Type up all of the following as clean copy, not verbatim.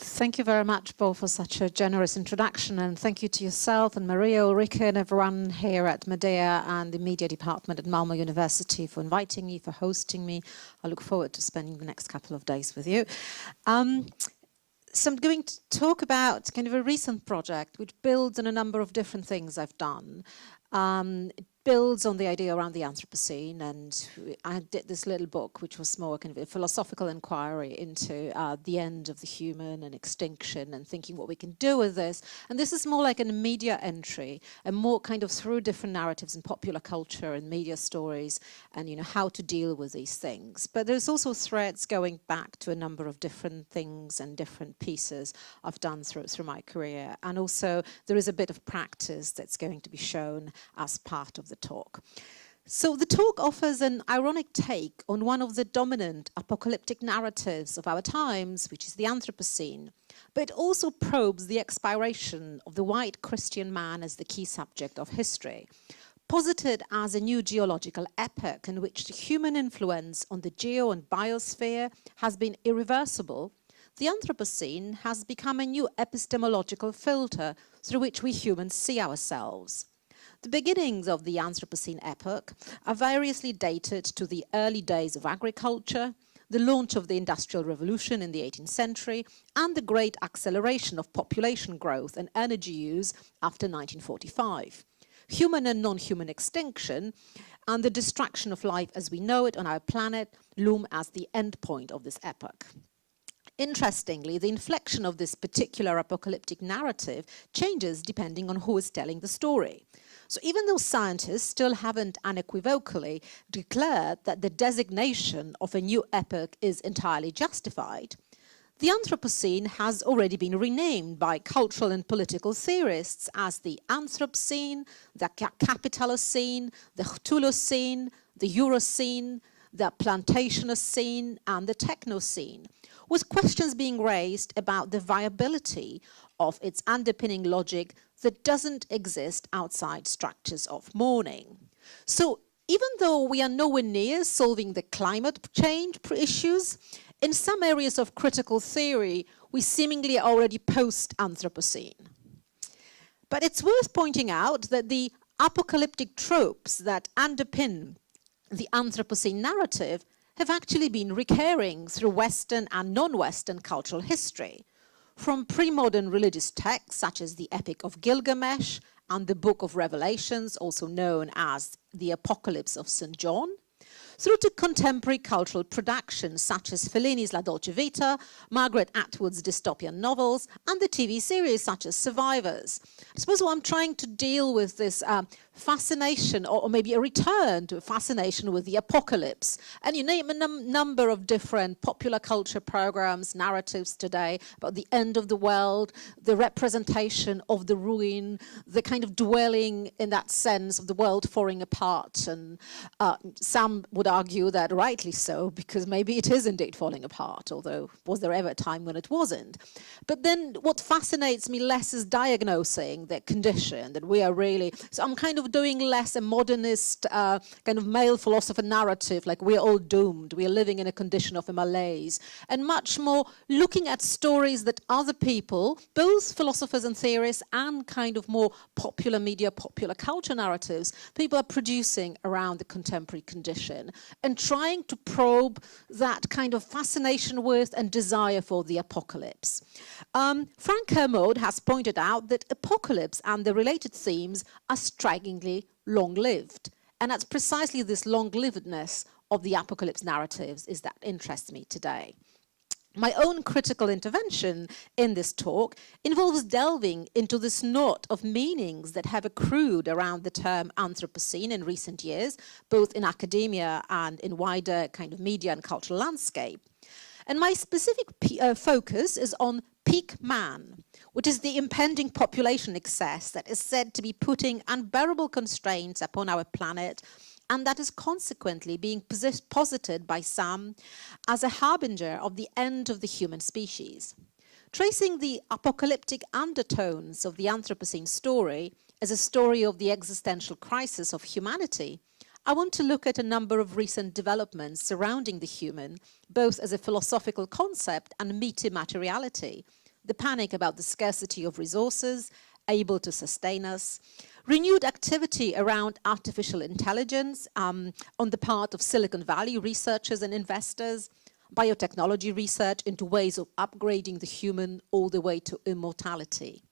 Thank you very much, Paul, for such a generous introduction, and thank you to yourself and Maria, Ulrike, and everyone here at Medea and the Media Department at Malmö University for inviting me, for hosting me. I look forward to spending the next couple of days with you. So I'm going to talk about kind of a recent project which builds on a number of different things I've done. It builds on the idea around the Anthropocene, and I did this little book which was more kind of a philosophical inquiry into the end of the human and extinction and thinking what we can do with this. And this is more like a media entry and more kind of through different narratives in popular culture and media stories and, you know, how to deal with these things. But there's also threads going back to a number of different things and different pieces I've done through my career. And also there is a bit of practice that's going to be shown as part of the talk. So the talk offers an ironic take on one of the dominant apocalyptic narratives of our times, which is the Anthropocene, but it also probes the expiration of the white Christian man as the key subject of history, posited as a new geological epoch in which the human influence on the geo and biosphere has been irreversible. The Anthropocene has become a new epistemological filter through which we humans see ourselves. The beginnings of the Anthropocene epoch are variously dated to the early days of agriculture, the launch of the Industrial Revolution in the 18th century, and the great acceleration of population growth and energy use after 1945. Human and non-human extinction and the destruction of life as we know it on our planet loom as the endpoint of this epoch. Interestingly, the inflection of this particular apocalyptic narrative changes depending on who is telling the story. So even though scientists still haven't unequivocally declared that the designation of a new epoch is entirely justified, the Anthropocene has already been renamed by cultural and political theorists as the Anthropocene, the Capitalocene, the Cthulhucene, the Eurocene, the Plantationocene, and the Technocene, with questions being raised about the viability of its underpinning logic that doesn't exist outside structures of mourning. So even though we are nowhere near solving the climate change issues, in some areas of critical theory, we seemingly are already post-Anthropocene. But it's worth pointing out that the apocalyptic tropes that underpin the Anthropocene narrative have actually been recurring through Western and non-Western cultural history, from pre-modern religious texts such as the Epic of Gilgamesh and the Book of Revelations, also known as the Apocalypse of St. John, through to contemporary cultural productions such as Fellini's La Dolce Vita, Margaret Atwood's dystopian novels, and the TV series such as Survivors. I suppose what I'm trying to deal with this fascination, or maybe a return to a fascination with the apocalypse. And you name a number of different popular culture programs, narratives today about the end of the world, the representation of the ruin, the kind of dwelling in that sense of the world falling apart. And some would argue that rightly so, because maybe it is indeed falling apart, although was there ever a time when it wasn't? But then what fascinates me less is diagnosing the condition, that we are really, so I'm kind of doing less a modernist kind of male philosopher narrative, like we're all doomed, we are living in a condition of a malaise, and much more looking at stories that other people, both philosophers and theorists and kind of more popular media, popular culture narratives, people are producing around the contemporary condition and trying to probe that kind of fascination with and desire for the apocalypse. Frank Kermode has pointed out that apocalypse and the related themes are strikingly long-lived. And that's precisely this long-livedness of the apocalypse narratives is that interests me today. My own critical intervention in this talk involves delving into this knot of meanings that have accrued around the term Anthropocene in recent years, both in academia and in wider kind of media and cultural landscape. And my specific focus is on peak man, which is the impending population excess that is said to be putting unbearable constraints upon our planet, and that is consequently being posited by some as a harbinger of the end of the human species. Tracing the apocalyptic undertones of the Anthropocene story as a story of the existential crisis of humanity, I want to look at a number of recent developments surrounding the human, both as a philosophical concept and meaty materiality. The panic about the scarcity of resources able to sustain us, renewed activity around artificial intelligence on the part of Silicon Valley researchers and investors, biotechnology research into ways of upgrading the human all the way to immortality.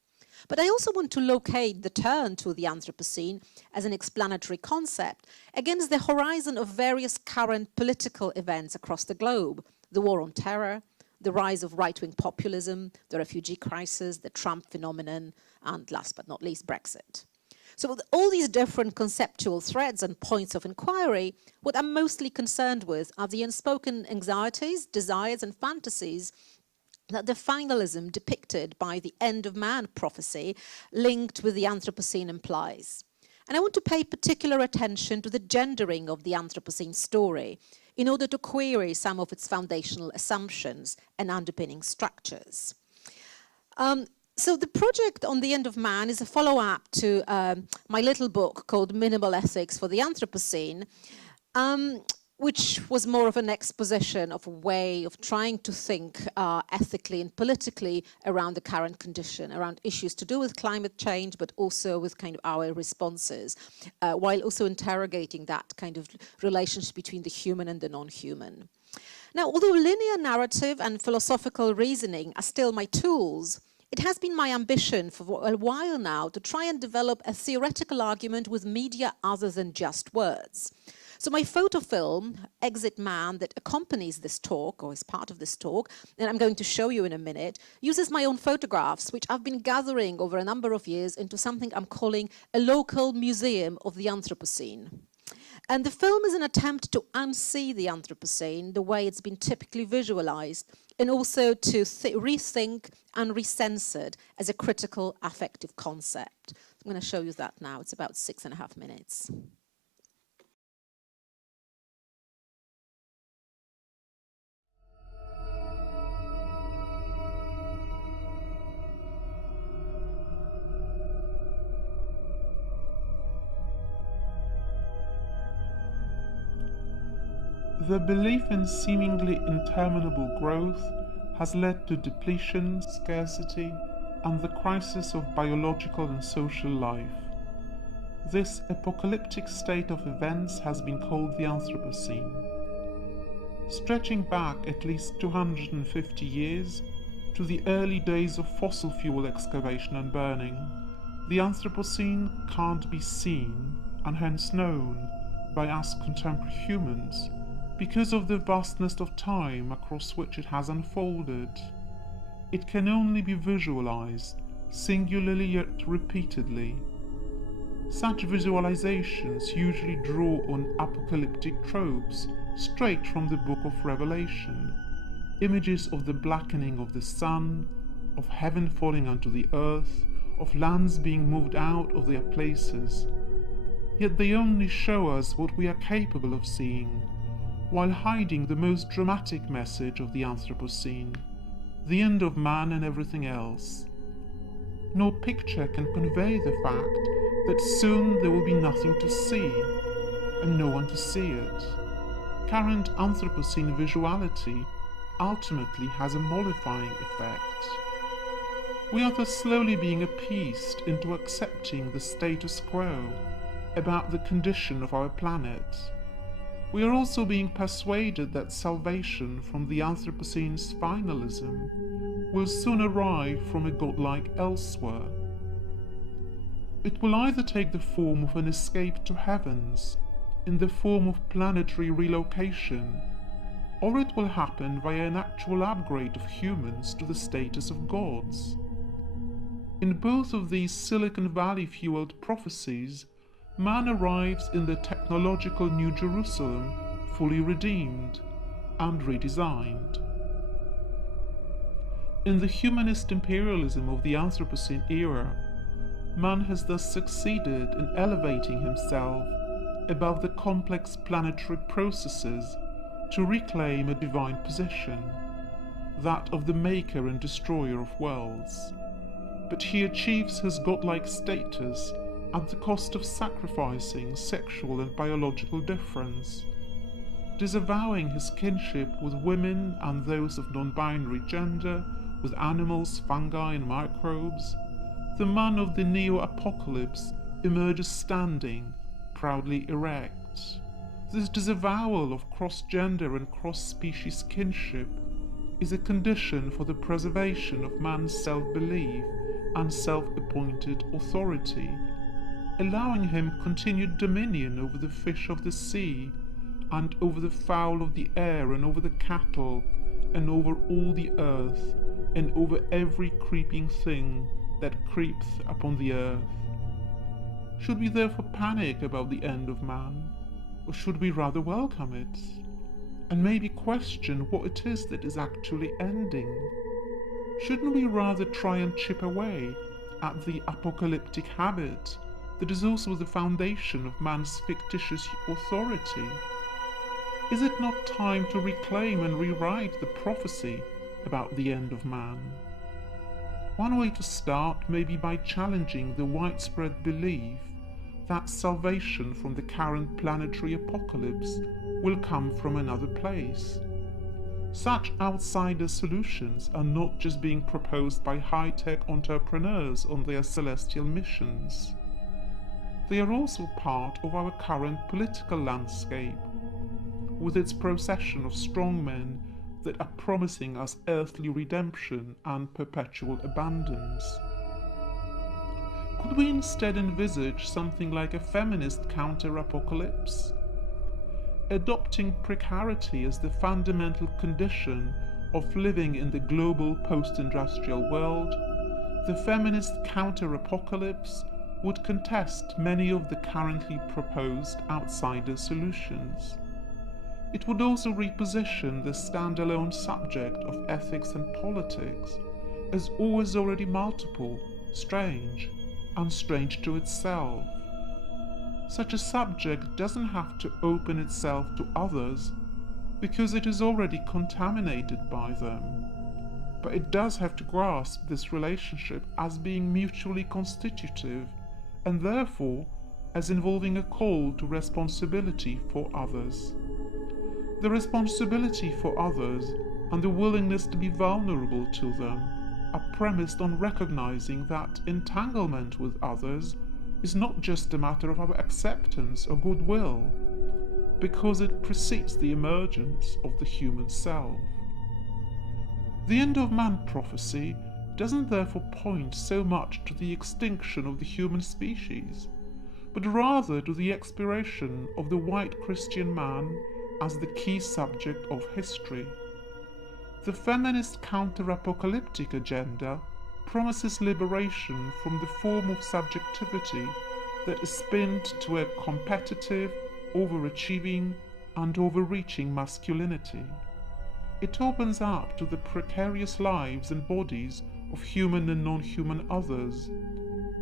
But I also want to locate the turn to the Anthropocene as an explanatory concept against the horizon of various current political events across the globe: the war on terror, the rise of right-wing populism, the refugee crisis, the Trump phenomenon, and last but not least, Brexit. So with all these different conceptual threads and points of inquiry, what I'm mostly concerned with are the unspoken anxieties, desires, and fantasies that the finalism depicted by the end of man prophecy linked with the Anthropocene implies. And I want to pay particular attention to the gendering of the Anthropocene story in order to query some of its foundational assumptions and underpinning structures. So the project on the end of man is a follow-up to my little book called Minimal Ethics for the Anthropocene, which was more of an exposition of a way of trying to think ethically and politically around the current condition, around issues to do with climate change, but also with kind of our responses, while also interrogating that kind of relationship between the human and the non-human. Now, although linear narrative and philosophical reasoning are still my tools, it has been my ambition for a while now to try and develop a theoretical argument with media other than just words. So my photo film, Exit Man, that accompanies this talk, or is part of this talk, and I'm going to show you in a minute, uses my own photographs, which I've been gathering over a number of years into something I'm calling a local museum of the Anthropocene. And the film is an attempt to unsee the Anthropocene the way it's been typically visualized, and also to rethink and resense it as a critical affective concept. I'm going to show you that now. It's about 6.5 minutes. The belief in seemingly interminable growth has led to depletion, scarcity, and the crisis of biological and social life. This apocalyptic state of events has been called the Anthropocene. Stretching back at least 250 years to the early days of fossil fuel excavation and burning, the Anthropocene can't be seen, and hence known, by us contemporary humans, because of the vastness of time across which it has unfolded. It can only be visualized, singularly yet repeatedly. Such visualizations usually draw on apocalyptic tropes straight from the Book of Revelation, images of the blackening of the sun, of heaven falling onto the earth, of lands being moved out of their places. Yet they only show us what we are capable of seeing, while hiding the most dramatic message of the Anthropocene, the end of man and everything else. No picture can convey the fact that soon there will be nothing to see, and no one to see it. Current Anthropocene visuality ultimately has a mollifying effect. We are thus slowly being appeased into accepting the status quo about the condition of our planet. We are also being persuaded that salvation from the Anthropocene's finalism will soon arrive from a godlike elsewhere. It will either take the form of an escape to heavens, in the form of planetary relocation, or it will happen via an actual upgrade of humans to the status of gods. In both of these Silicon Valley-fueled prophecies, man arrives in the technological New Jerusalem fully redeemed and redesigned. In the humanist imperialism of the Anthropocene era, man has thus succeeded in elevating himself above the complex planetary processes to reclaim a divine position, that of the maker and destroyer of worlds. But he achieves his godlike status at the cost of sacrificing sexual and biological difference, disavowing his kinship with women and those of non-binary gender, with animals, fungi and microbes, the man of the neo-apocalypse emerges standing, proudly erect. This disavowal of cross-gender and cross-species kinship is a condition for the preservation of man's self-belief and self-appointed authority, allowing him continued dominion over the fish of the sea, and over the fowl of the air, and over the cattle, and over all the earth, and over every creeping thing that creepeth upon the earth. Should we therefore panic about the end of man, or should we rather welcome it, and maybe question what it is that is actually ending? Shouldn't we rather try and chip away at the apocalyptic habit that is also the foundation of man's fictitious authority? Is it not time to reclaim and rewrite the prophecy about the end of man? One way to start may be by challenging the widespread belief that salvation from the current planetary apocalypse will come from another place. Such outsider solutions are not just being proposed by high-tech entrepreneurs on their celestial missions. They are also part of our current political landscape, with its procession of strongmen that are promising us earthly redemption and perpetual abundance. Could we instead envisage something like a feminist counter-apocalypse? Adopting precarity as the fundamental condition of living in the global post-industrial world, the feminist counter-apocalypse would contest many of the currently proposed outsider solutions. It would also reposition the standalone subject of ethics and politics as always already multiple, strange, and strange to itself. Such a subject doesn't have to open itself to others because it is already contaminated by them, but it does have to grasp this relationship as being mutually constitutive and therefore as involving a call to responsibility for others. The responsibility for others and the willingness to be vulnerable to them are premised on recognizing that entanglement with others is not just a matter of our acceptance or goodwill, because it precedes the emergence of the human self. The end of man prophecy doesn't therefore point so much to the extinction of the human species, but rather to the expiration of the white Christian man as the key subject of history. The feminist counter-apocalyptic agenda promises liberation from the form of subjectivity that is pinned to a competitive, overachieving, and overreaching masculinity. It opens up to the precarious lives and bodies of human and non-human others,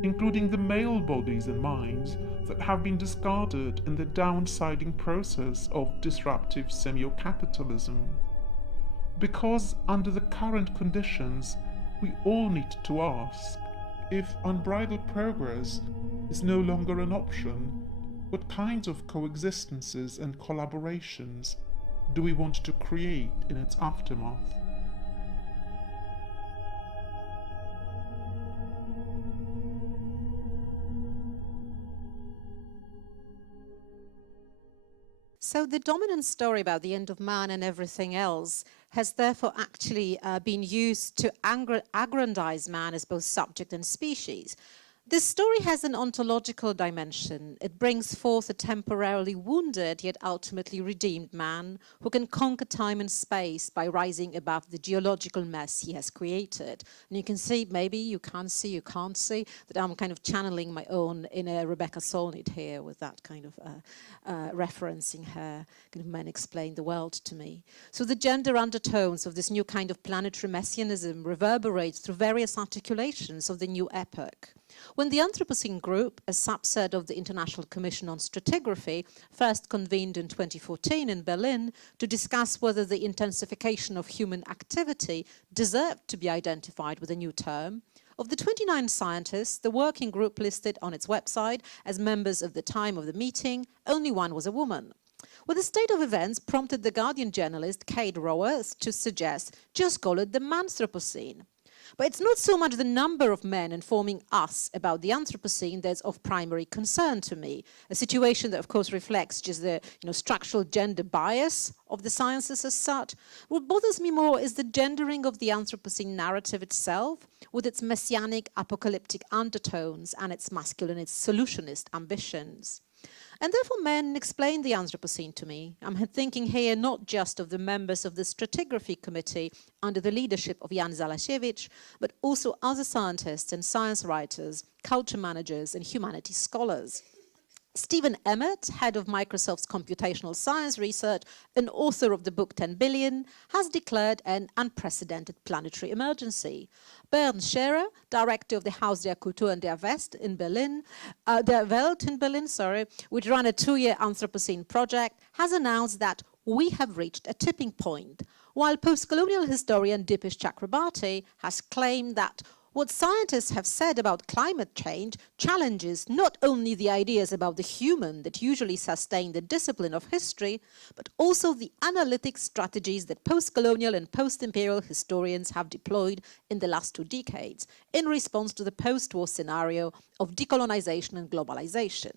including the male bodies and minds that have been discarded in the downsiding process of disruptive semio-capitalism. Because under the current conditions, we all need to ask, if unbridled progress is no longer an option, what kinds of coexistences and collaborations do we want to create in its aftermath? So the dominant story about the end of man and everything else has therefore actually been used to aggrandize man as both subject and species. This story has an ontological dimension. It brings forth a temporarily wounded yet ultimately redeemed man who can conquer time and space by rising above the geological mess he has created. And you can see, maybe you can't see, that I'm kind of channeling my own inner Rebecca Solnit here with that kind of referencing her, kind of men explain the world to me. So the gender undertones of this new kind of planetary messianism reverberates through various articulations of the new epoch. When the Anthropocene Group, a subset of the International Commission on Stratigraphy, first convened in 2014 in Berlin to discuss whether the intensification of human activity deserved to be identified with a new term, Of the 29 scientists, the working group listed on its website as members at the time of the meeting, only one was a woman. Well, the state of events prompted the Guardian journalist Kate Rowers to suggest just call it the Manthropocene. But it's not so much the number of men informing us about the Anthropocene that's of primary concern to me, a situation that of course reflects just the structural gender bias of the sciences as such. What bothers me more is the gendering of the Anthropocene narrative itself, with its messianic apocalyptic undertones and its masculine, its solutionist ambitions. And therefore men explain the Anthropocene to me. I'm thinking here not just of the members of the Stratigraphy Committee under the leadership of Jan Zalasiewicz, but also other scientists and science writers, culture managers and humanities scholars. Stephen Emmett, head of Microsoft's computational science research and author of the book 10 Billion, has declared an unprecedented planetary emergency. Bernd Scherer, director of the Haus der Kultur und der Welt in Berlin, which ran a 2-year Anthropocene project, has announced that we have reached a tipping point, while post-colonial historian Dipesh Chakrabarty has claimed that what scientists have said about climate change challenges not only the ideas about the human that usually sustain the discipline of history, but also the analytic strategies that post-colonial and post-imperial historians have deployed in the last 2 decades in response to the post-war scenario of decolonization and globalization.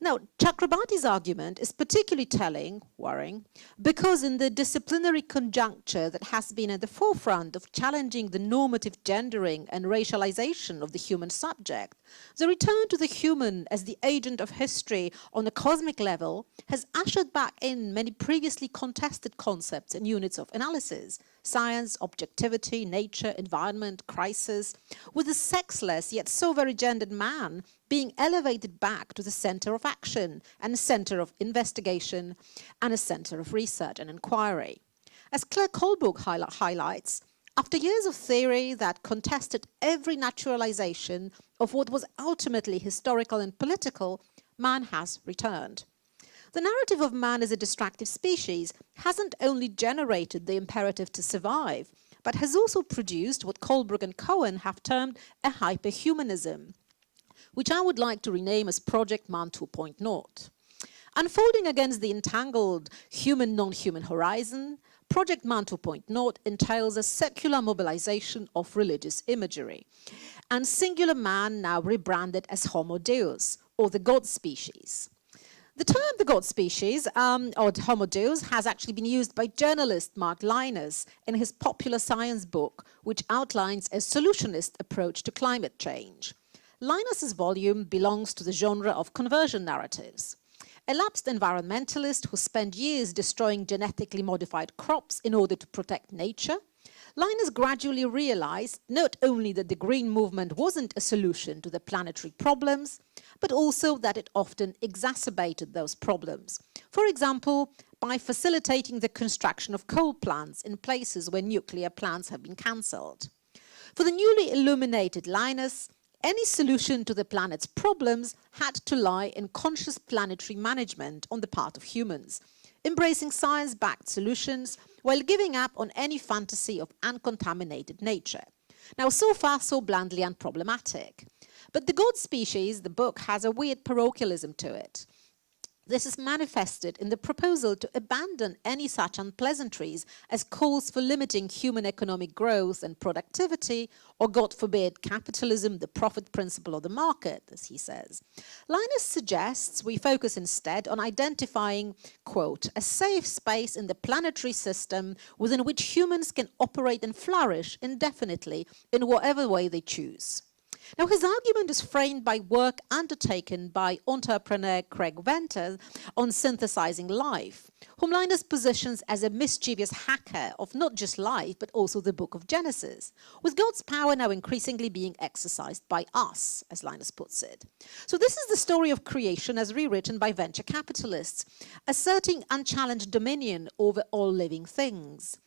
Now, Chakrabarty's argument is particularly worrying, because in the disciplinary conjuncture that has been at the forefront of challenging the normative gendering and racialization of the human subject, the return to the human as the agent of history on a cosmic level has ushered back in many previously contested concepts and units of analysis: science, objectivity, nature, environment, crisis, with the sexless yet so very gendered man being elevated back to the center of action and a center of investigation and a center of research and inquiry. As Claire Colebrook highlights, after years of theory that contested every naturalization of what was ultimately historical and political, man has returned. The narrative of man as a destructive species hasn't only generated the imperative to survive, but has also produced what Colebrook and Cohen have termed a hyperhumanism, which I would like to rename as Project Man 2.0. Unfolding against the entangled human-non-human horizon, Project Man 2.0 entails a secular mobilization of religious imagery, and singular man now rebranded as Homo Deus, or the God species. The term the God species, or Homo Deus, has actually been used by journalist Mark Linus in his popular science book, which outlines a solutionist approach to climate change. Linus's volume belongs to the genre of conversion narratives. A lapsed environmentalist who spent years destroying genetically modified crops in order to protect nature, Linus gradually realized not only that the green movement wasn't a solution to the planetary problems, but also that it often exacerbated those problems. For example, by facilitating the construction of coal plants in places where nuclear plants have been cancelled. For the newly illuminated Linus, any solution to the planet's problems had to lie in conscious planetary management on the part of humans, embracing science-backed solutions while giving up on any fantasy of uncontaminated nature. Now, so far, so bluntly unproblematic. But the God species, the book, has a weird parochialism to it. This is manifested in the proposal to abandon any such unpleasantries as calls for limiting human economic growth and productivity, or God forbid, capitalism, the profit principle of the market, as he says. Linus suggests we focus instead on identifying, quote, a safe space in the planetary system within which humans can operate and flourish indefinitely in whatever way they choose. Now, his argument is framed by work undertaken by entrepreneur Craig Venter on synthesizing life, whom Linus positions as a mischievous hacker of not just life, but also the book of Genesis, with God's power now increasingly being exercised by us, as Linus puts it. So this is the story of creation as rewritten by venture capitalists, asserting unchallenged dominion over all living things.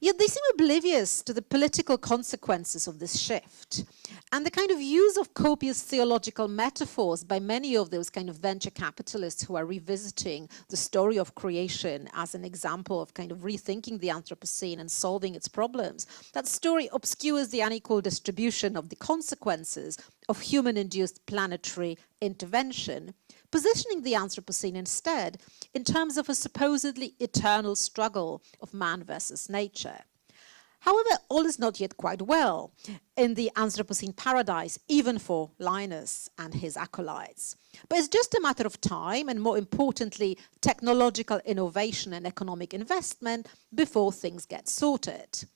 Yet they seem oblivious to the political consequences of this shift. And the kind of use of copious theological metaphors by many of those kind of venture capitalists who are revisiting the story of creation as an example of kind of rethinking the Anthropocene and solving its problems. That story obscures the unequal distribution of the consequences of human-induced planetary intervention, positioning the Anthropocene instead in terms of a supposedly eternal struggle of man versus nature. However, all is not yet quite well in the Anthropocene paradise, even for Linus and his acolytes. But it's just a matter of time and, more importantly, technological innovation and economic investment before things get sorted.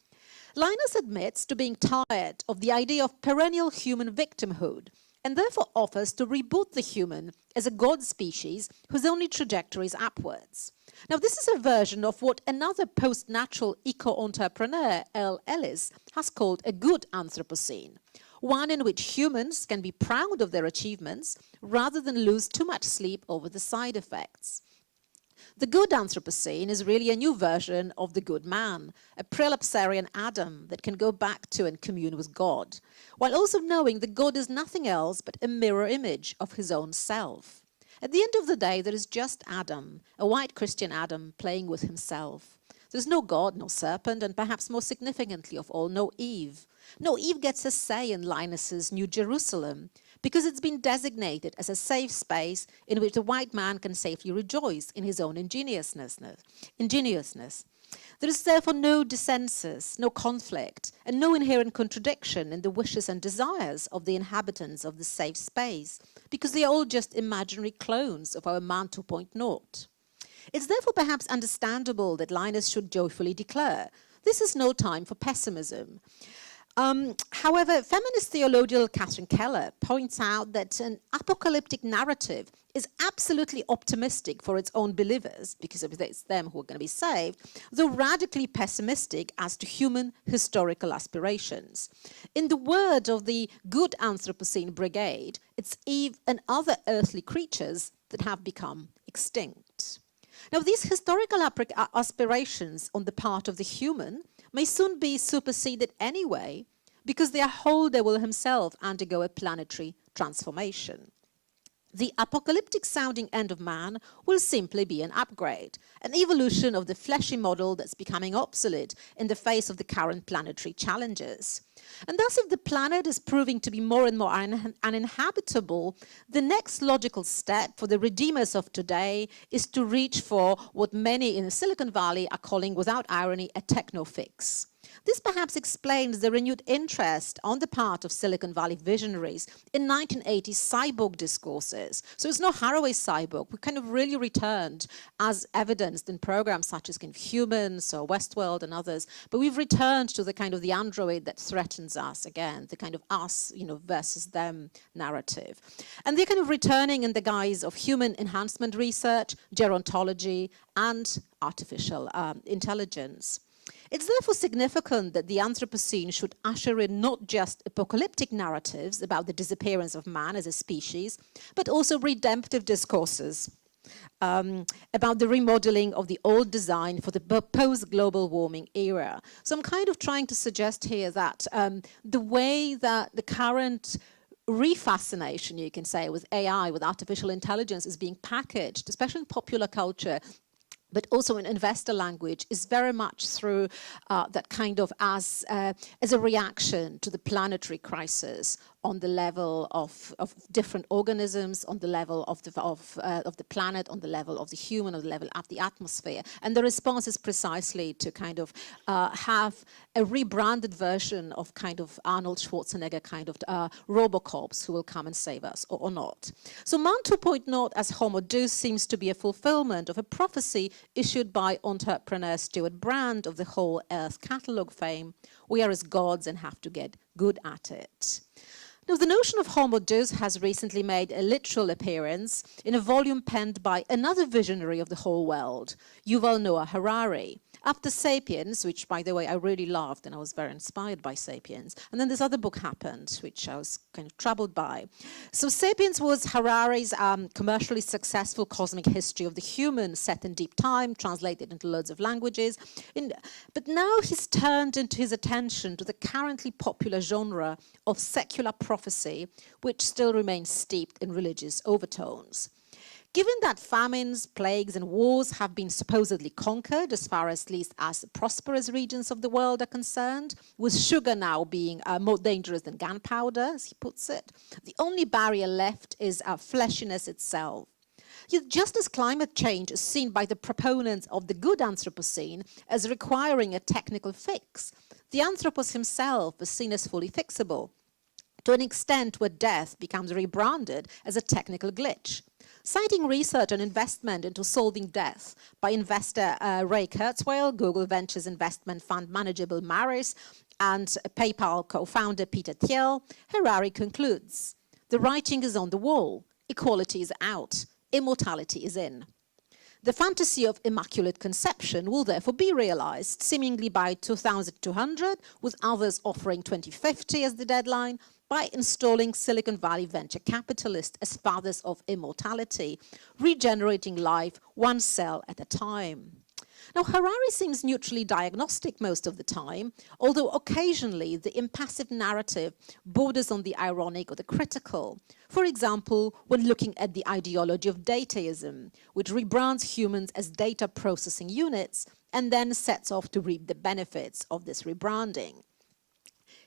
Linus admits to being tired of the idea of perennial human victimhood and therefore offers to reboot the human as a god species whose only trajectory is upwards. Now, this is a version of what another post-natural eco-entrepreneur, L. Ellis, has called a good Anthropocene, one in which humans can be proud of their achievements rather than lose too much sleep over the side effects. The good Anthropocene is really a new version of the good man, a prelapsarian Adam that can go back to and commune with God, while also knowing that God is nothing else but a mirror image of his own self. At the end of the day, there is just Adam, a white Christian Adam playing with himself. There's no God, no serpent, and perhaps more significantly of all, no Eve. No Eve gets a say in Linus's New Jerusalem because it's been designated as a safe space in which the white man can safely rejoice in his own ingenuousness. There is therefore no dissensus, no conflict, and no inherent contradiction in the wishes and desires of the inhabitants of the safe space, because they are all just imaginary clones of our man 2.0. It's therefore perhaps understandable that Linus should joyfully declare, this is no time for pessimism. However, feminist theologian Catherine Keller points out that an apocalyptic narrative is absolutely optimistic for its own believers, because it's them who are going to be saved, though radically pessimistic as to human historical aspirations. In the word of the good Anthropocene brigade, it's Eve and other earthly creatures that have become extinct. Now, these historical aspirations on the part of the human may soon be superseded anyway, because their holder will himself undergo a planetary transformation. The apocalyptic sounding end of man will simply be an upgrade, an evolution of the fleshy model that's becoming obsolete in the face of the current planetary challenges. And thus, if the planet is proving to be more and more uninhabitable, the next logical step for the redeemers of today is to reach for what many in the Silicon Valley are calling, without irony, a techno fix. This perhaps explains the renewed interest on the part of Silicon Valley visionaries in 1980s cyborg discourses. So it's not Haraway's cyborg. We kind of really returned, as evidenced in programs such as kind of Humans or Westworld and others, but we've returned to the kind of the android that threatens us again, the kind of us, versus them narrative. And they're kind of returning in the guise of human enhancement research, gerontology, and artificial intelligence. It's therefore significant that the Anthropocene should usher in not just apocalyptic narratives about the disappearance of man as a species, but also redemptive discourses about the remodeling of the old design for the post-global warming era. So I'm kind of trying to suggest here that the way that the current refascination, you can say, with AI, with artificial intelligence is being packaged, especially in popular culture, but also in investor language, is very much through that kind of as a reaction to the planetary crisis on the level of different organisms, on the level of the planet, on the level of the human, on the level of the atmosphere. And the response is precisely to kind of have a rebranded version of kind of Arnold Schwarzenegger kind of Robocops who will come and save us or not. So Man 2.0 as Homo Deus seems to be a fulfillment of a prophecy issued by entrepreneur Stuart Brand of the Whole Earth Catalogue fame. We are as gods and have to get good at it. Now, the notion of Homo Deus has recently made a literal appearance in a volume penned by another visionary of the whole world, Yuval Noah Harari. After Sapiens, which, by the way, I really loved, and I was very inspired by Sapiens, and then this other book happened, which I was kind of troubled by. So Sapiens was Harari's commercially successful cosmic history of the human, set in deep time, translated into loads of languages. But now he's turned into his attention to the currently popular genre of secular prophecy, which still remains steeped in religious overtones. Given that famines, plagues, and wars have been supposedly conquered, as far as least as the prosperous regions of the world are concerned, with sugar now being more dangerous than gunpowder, as he puts it, the only barrier left is fleshiness itself. Yet just as climate change is seen by the proponents of the good Anthropocene as requiring a technical fix, the Anthropos himself is seen as fully fixable, to an extent where death becomes rebranded as a technical glitch. Citing research and investment into solving death by investor Ray Kurzweil, Google Ventures investment fund manager Bill Maris, and PayPal co-founder Peter Thiel, Harari concludes, "The writing is on the wall, equality is out, immortality is in." The fantasy of immaculate conception will therefore be realized, seemingly by 2200, with others offering 2050 as the deadline, by installing Silicon Valley venture capitalists as fathers of immortality, regenerating life one cell at a time. Now, Harari seems neutrally diagnostic most of the time, although occasionally the impassive narrative borders on the ironic or the critical. For example, when looking at the ideology of dataism, which rebrands humans as data processing units and then sets off to reap the benefits of this rebranding.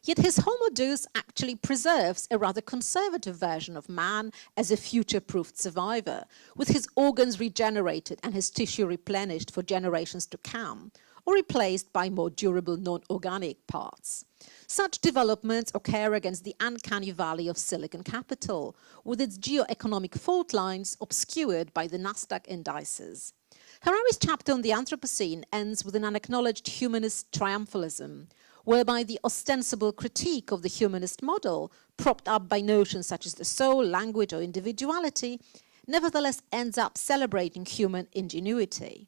Yet his Homo Deus actually preserves a rather conservative version of man as a future-proofed survivor, with his organs regenerated and his tissue replenished for generations to come, or replaced by more durable non-organic parts. Such developments occur against the uncanny valley of Silicon capital, with its geo-economic fault lines obscured by the Nasdaq indices. Harari's chapter on the Anthropocene ends with an unacknowledged humanist triumphalism, whereby the ostensible critique of the humanist model, propped up by notions such as the soul, language, or individuality, nevertheless ends up celebrating human ingenuity.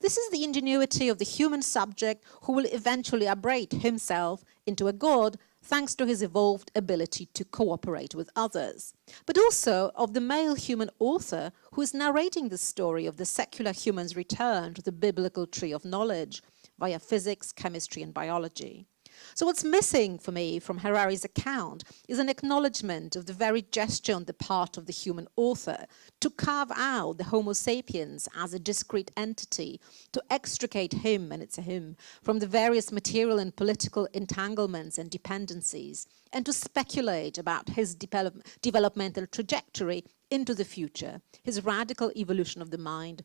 This is the ingenuity of the human subject who will eventually abrade himself into a god thanks to his evolved ability to cooperate with others, but also of the male human author who is narrating the story of the secular human's return to the biblical tree of knowledge via physics, chemistry, and biology. So what's missing for me from Harari's account is an acknowledgement of the very gesture on the part of the human author to carve out the Homo sapiens as a discrete entity, to extricate him, and it's a him, from the various material and political entanglements and dependencies, and to speculate about his developmental trajectory into the future, his radical evolution of the mind,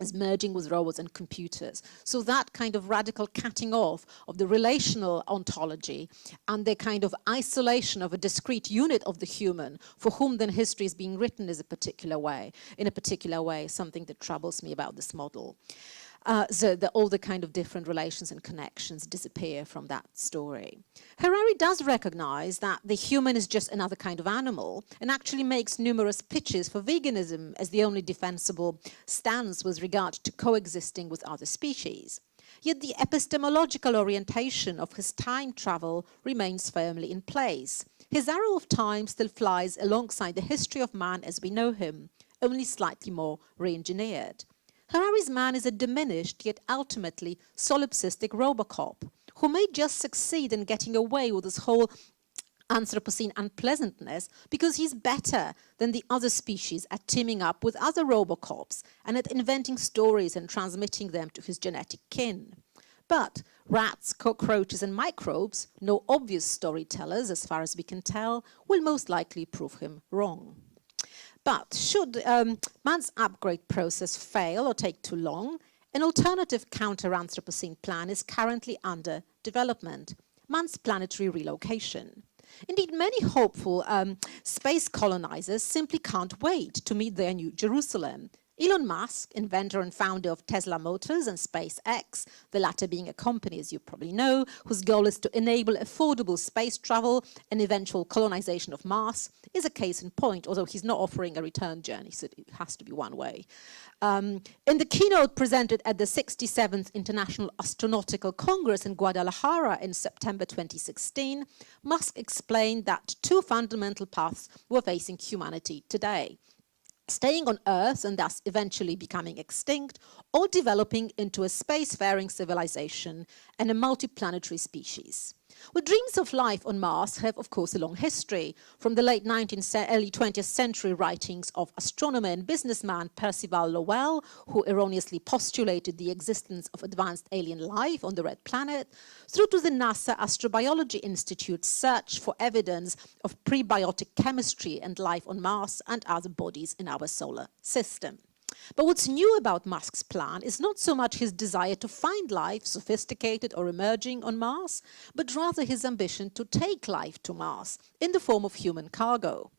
is merging with robots and computers. So that kind of radical cutting off of the relational ontology and the kind of isolation of a discrete unit of the human for whom then history is being written in a particular way, something that troubles me about this model. So all the kind of different relations and connections disappear from that story. Harari does recognize that the human is just another kind of animal and actually makes numerous pitches for veganism as the only defensible stance with regard to coexisting with other species. Yet the epistemological orientation of his time travel remains firmly in place. His arrow of time still flies alongside the history of man as we know him, only slightly more re-engineered. Harari's man is a diminished yet ultimately solipsistic Robocop who may just succeed in getting away with this whole Anthropocene unpleasantness because he's better than the other species at teaming up with other Robocops and at inventing stories and transmitting them to his genetic kin. But rats, cockroaches and microbes, no obvious storytellers as far as we can tell, will most likely prove him wrong. But should man's upgrade process fail or take too long, an alternative counter-Anthropocene plan is currently under development, man's planetary relocation. Indeed, many hopeful space colonizers simply can't wait to meet their new Jerusalem, Elon Musk, inventor and founder of Tesla Motors and SpaceX, the latter being a company, as you probably know, whose goal is to enable affordable space travel and eventual colonization of Mars, is a case in point, although he's not offering a return journey, so it has to be one way. In the keynote presented at the 67th International Astronautical Congress in Guadalajara in September 2016, Musk explained that two fundamental paths were facing humanity today: staying on Earth and thus eventually becoming extinct, or developing into a spacefaring civilization and a multiplanetary species. Well, dreams of life on Mars have, of course, a long history, from the late 19th, early 20th century writings of astronomer and businessman Percival Lowell, who erroneously postulated the existence of advanced alien life on the Red Planet, through to the NASA Astrobiology Institute's search for evidence of prebiotic chemistry and life on Mars and other bodies in our solar system. But what's new about Musk's plan is not so much his desire to find life, sophisticated or emerging, on Mars, but rather his ambition to take life to Mars in the form of human cargo.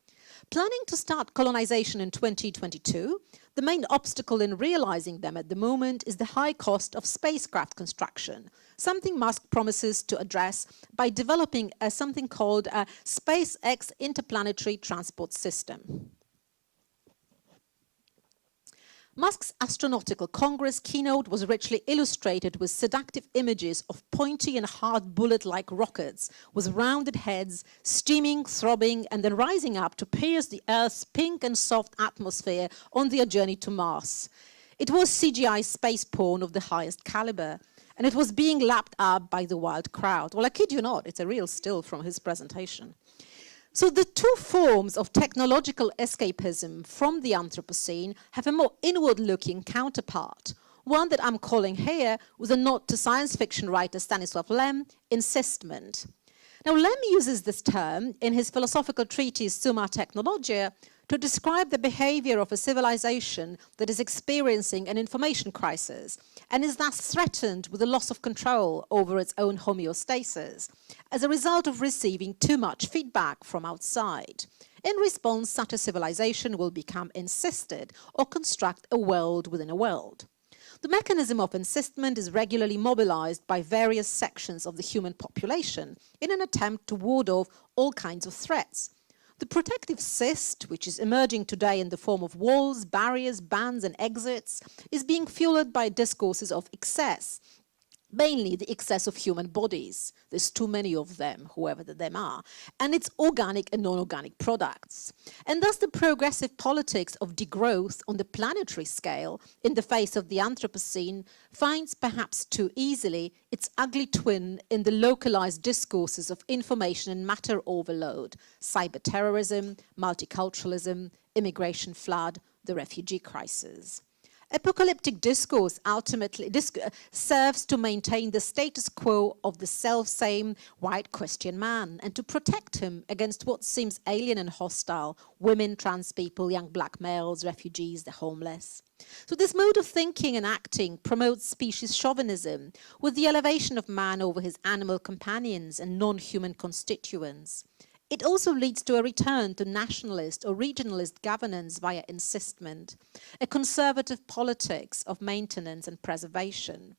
Planning to start colonization in 2022, the main obstacle in realizing them at the moment is the high cost of spacecraft construction, something Musk promises to address by developing something called a SpaceX Interplanetary Transport System. Musk's Astronautical Congress keynote was richly illustrated with seductive images of pointy and hard bullet-like rockets with rounded heads, steaming, throbbing, and then rising up to pierce the Earth's pink and soft atmosphere on their journey to Mars. It was CGI space porn of the highest caliber, and it was being lapped up by the wild crowd. Well, I kid you not, it's a real still from his presentation. So the two forms of technological escapism from the Anthropocene have a more inward-looking counterpart, one that I'm calling here, with a nod to science fiction writer Stanisław Lem, Encystment. Now, Lem uses this term in his philosophical treatise Summa Technologia to describe the behavior of a civilization that is experiencing an information crisis and is thus threatened with a loss of control over its own homeostasis as a result of receiving too much feedback from outside. In response, such a civilization will become encysted or construct a world within a world. The mechanism of encystment is regularly mobilized by various sections of the human population in an attempt to ward off all kinds of threats. The protective cyst, which is emerging today in the form of walls, barriers, bans, and exits, is being fueled by discourses of excess, mainly the excess of human bodies. There's too many of them, whoever them are, and its organic and non-organic products. And thus the progressive politics of degrowth on the planetary scale in the face of the Anthropocene finds perhaps too easily its ugly twin in the localized discourses of information and matter overload, cyber-terrorism, multiculturalism, immigration flood, the refugee crisis. Apocalyptic discourse ultimately serves to maintain the status quo of the self-same white Christian man and to protect him against what seems alien and hostile: women, trans people, young black males, refugees, the homeless. So this mode of thinking and acting promotes species chauvinism, with the elevation of man over his animal companions and non-human constituents. It also leads to a return to nationalist or regionalist governance via encystment, a conservative politics of maintenance and preservation.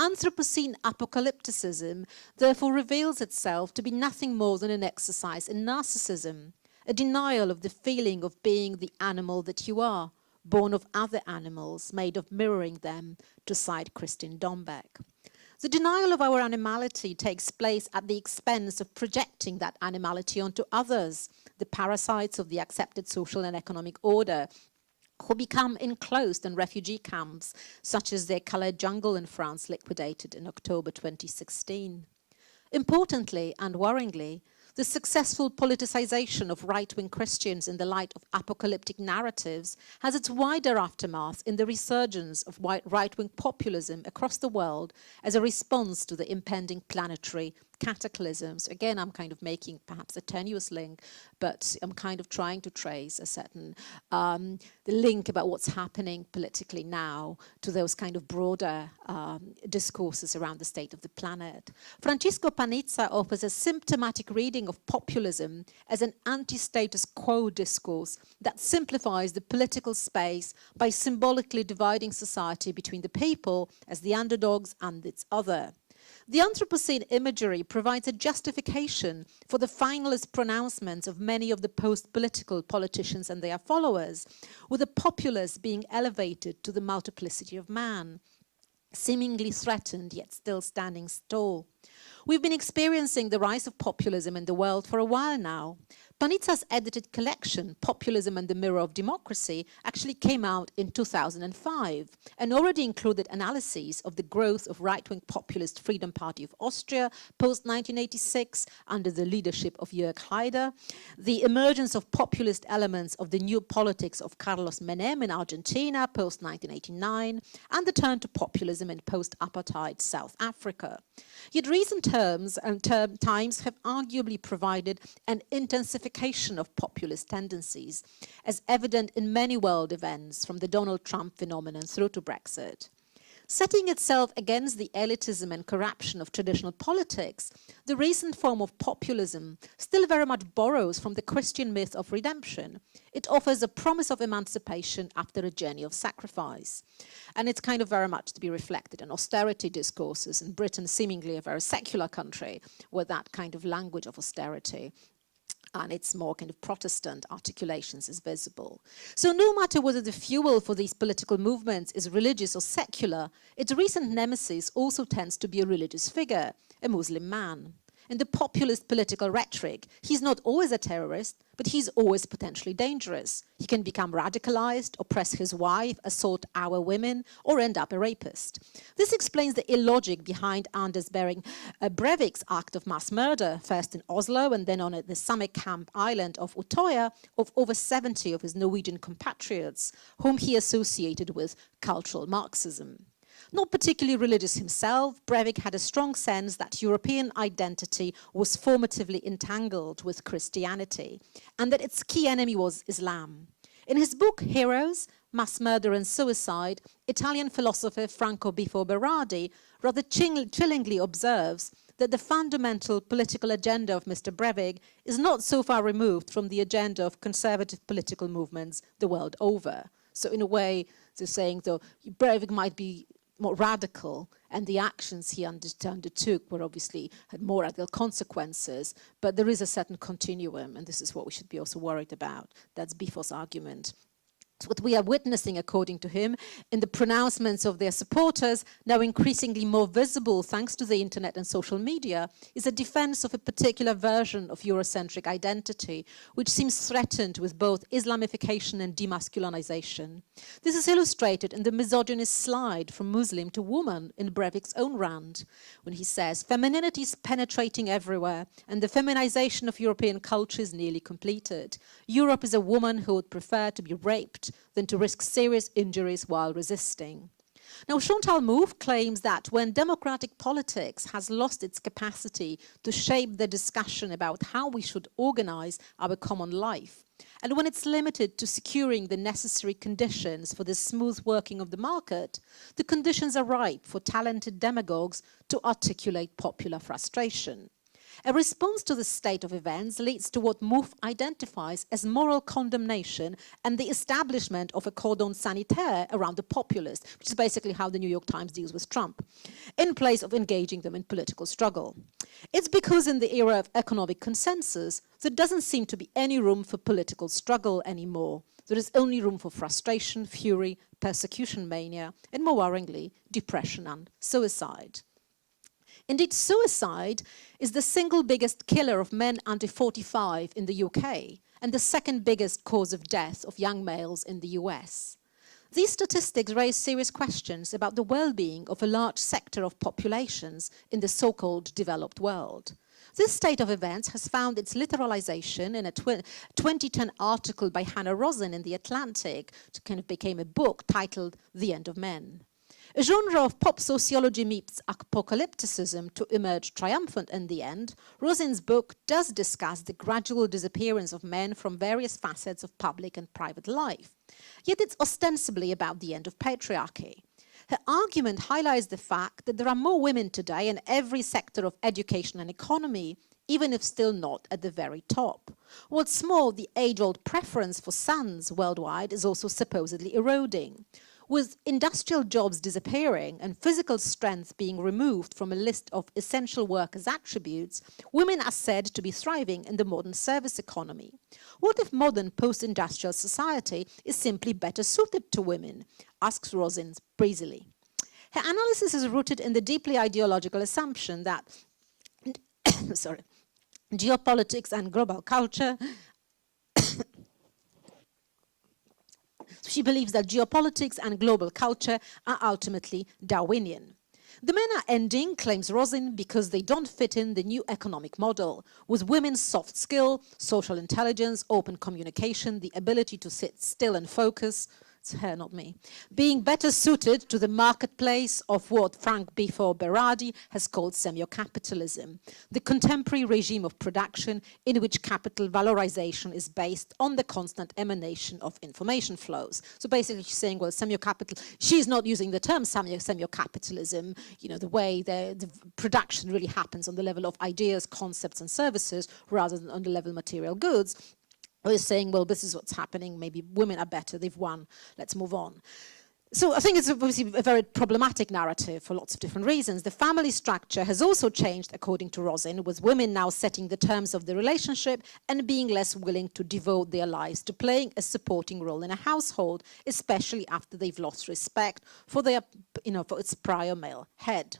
Anthropocene apocalypticism therefore reveals itself to be nothing more than an exercise in narcissism, a denial of the feeling of being the animal that you are, born of other animals, made of mirroring them, to cite Christine Dombeck. The denial of our animality takes place at the expense of projecting that animality onto others, the parasites of the accepted social and economic order, who become enclosed in refugee camps, such as the Calais jungle in France liquidated in October 2016. Importantly and worryingly, the successful politicization of right-wing Christians in the light of apocalyptic narratives has its wider aftermath in the resurgence of right-wing populism across the world as a response to the impending planetary cataclysms. Again, I'm kind of making perhaps a tenuous link, but I'm kind of trying to trace a certain the link about what's happening politically now to those kind of broader discourses around the state of the planet. Francisco Panizza offers a symptomatic reading of populism as an anti-status quo discourse that simplifies the political space by symbolically dividing society between the people as the underdogs and its other. The Anthropocene imagery provides a justification for the finalist pronouncements of many of the post-political politicians and their followers, with the populace being elevated to the multiplicity of man, seemingly threatened yet still standing tall. We've been experiencing the rise of populism in the world for a while now. Panizza's edited collection, Populism and the Mirror of Democracy, actually came out in 2005 and already included analyses of the growth of right-wing populist Freedom Party of Austria post-1986 under the leadership of Jörg Haider, the emergence of populist elements of the new politics of Carlos Menem in Argentina post-1989, and the turn to populism in post-apartheid South Africa. Yet recent times have arguably provided an intensification of populist tendencies, as evident in many world events, from the Donald Trump phenomenon through to Brexit. Setting itself against the elitism and corruption of traditional politics, the recent form of populism still very much borrows from the Christian myth of redemption. It offers a promise of emancipation after a journey of sacrifice. And it's kind of very much to be reflected in austerity discourses in Britain, seemingly a very secular country, where that kind of language of austerity and its more kind of Protestant articulations is visible. So no matter whether the fuel for these political movements is religious or secular, its recent nemesis also tends to be a religious figure, a Muslim man. In the populist political rhetoric, he's not always a terrorist, but he's always potentially dangerous. He can become radicalized, oppress his wife, assault our women, or end up a rapist. This explains the illogic behind Anders Breivik's act of mass murder, first in Oslo and then on the summer camp island of Utøya, of over 70 of his Norwegian compatriots, whom he associated with cultural Marxism. Not particularly religious himself, Breivik had a strong sense that European identity was formatively entangled with Christianity, and that its key enemy was Islam. In his book Heroes, Mass Murder and Suicide, Italian philosopher Franco Bifo Berardi rather chillingly observes that the fundamental political agenda of Mr. Breivik is not so far removed from the agenda of conservative political movements the world over. So in a way, they're saying, though, Breivik might be more radical, and the actions he undertook were obviously had more radical consequences, but there is a certain continuum, and this is what we should be also worried about. That's Bifo's argument. So what we are witnessing, according to him, in the pronouncements of their supporters, now increasingly more visible thanks to the internet and social media, is a defense of a particular version of Eurocentric identity, which seems threatened with both Islamification and demasculinization. This is illustrated in the misogynist slide from Muslim to woman in Breivik's own rant, when he says, femininity is penetrating everywhere, and the feminization of European culture is nearly completed. Europe is a woman who would prefer to be raped than to risk serious injuries while resisting. Now, Chantal Mouffe claims that when democratic politics has lost its capacity to shape the discussion about how we should organize our common life, and when it's limited to securing the necessary conditions for the smooth working of the market, the conditions are ripe for talented demagogues to articulate popular frustration. A response to the state of events leads to what Mouffe identifies as moral condemnation and the establishment of a cordon sanitaire around the populace, which is basically how the New York Times deals with Trump, in place of engaging them in political struggle. It's because in the era of economic consensus, there doesn't seem to be any room for political struggle anymore. There is only room for frustration, fury, persecution mania, and more worryingly, depression and suicide. Indeed, suicide is the single biggest killer of men under 45 in the UK and the second biggest cause of death of young males in the US. These statistics raise serious questions about the well-being of a large sector of populations in the so-called developed world. This state of events has found its literalization in a 2010 article by Hannah Rosin in The Atlantic, which kind of became a book titled The End of Men. A genre of pop sociology meets apocalypticism to emerge triumphant in the end, Rosin's book does discuss the gradual disappearance of men from various facets of public and private life. Yet it's ostensibly about the end of patriarchy. Her argument highlights the fact that there are more women today in every sector of education and economy, even if still not at the very top. What's more, the age-old preference for sons worldwide is also supposedly eroding. With industrial jobs disappearing and physical strength being removed from a list of essential workers' attributes, women are said to be thriving in the modern service economy. What if modern post-industrial society is simply better suited to women? Asks Rosin breezily. Her analysis is rooted in the deeply ideological assumption that geopolitics and global culture She believes that geopolitics and global culture are ultimately Darwinian. The men are ending, claims Rosin, because they don't fit in the new economic model, with women's soft skill, social intelligence, open communication, the ability to sit still and focus, it's her, not me, being better suited to the marketplace of what Frank Bifo Berardi has called semio-capitalism, the contemporary regime of production in which capital valorization is based on the constant emanation of information flows. So basically she's saying, well, semio-capital, she's not using the term semio-capitalism, you know, the way the production really happens on the level of ideas, concepts and services rather than on the level of material goods. We're saying, well, this is what's happening, maybe women are better, they've won, let's move on. So I think it's obviously a very problematic narrative for lots of different reasons. The family structure has also changed, according to Rosin, with women now setting the terms of the relationship and being less willing to devote their lives to playing a supporting role in a household, especially after they've lost respect for their, for its prior male head.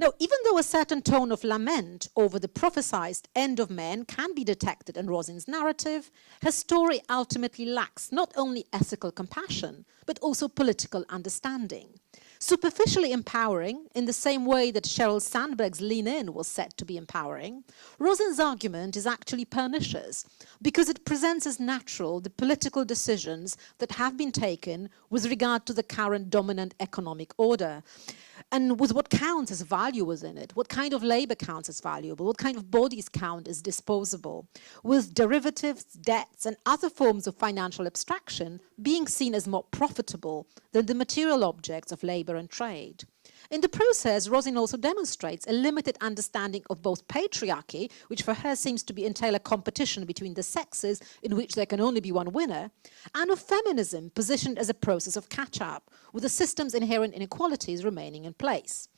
Now, even though a certain tone of lament over the prophesied end of men can be detected in Rosin's narrative, her story ultimately lacks not only ethical compassion, but also political understanding. Superficially empowering, in the same way that Sheryl Sandberg's Lean In was said to be empowering, Rosin's argument is actually pernicious because it presents as natural the political decisions that have been taken with regard to the current dominant economic order. And with what counts as value within it, what kind of labor counts as valuable, what kind of bodies count as disposable, with derivatives, debts, and other forms of financial abstraction being seen as more profitable than the material objects of labor and trade. In the process, Rosin also demonstrates a limited understanding of both patriarchy, which for her seems to entail a competition between the sexes in which there can only be one winner, and of feminism positioned as a process of catch-up, with the system's inherent inequalities remaining in place.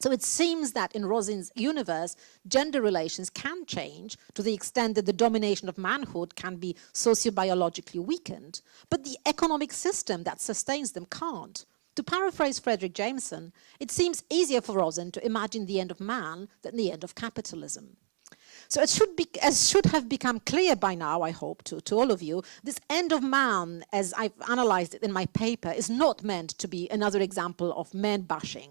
So it seems that in Rosin's universe, gender relations can change to the extent that the domination of manhood can be sociobiologically weakened, but the economic system that sustains them can't. To paraphrase Frederick Jameson, it seems easier for Rosin to imagine the end of man than the end of capitalism. So as should have become clear by now, I hope, to all of you, this end of man, as I've analyzed it in my paper, is not meant to be another example of man bashing.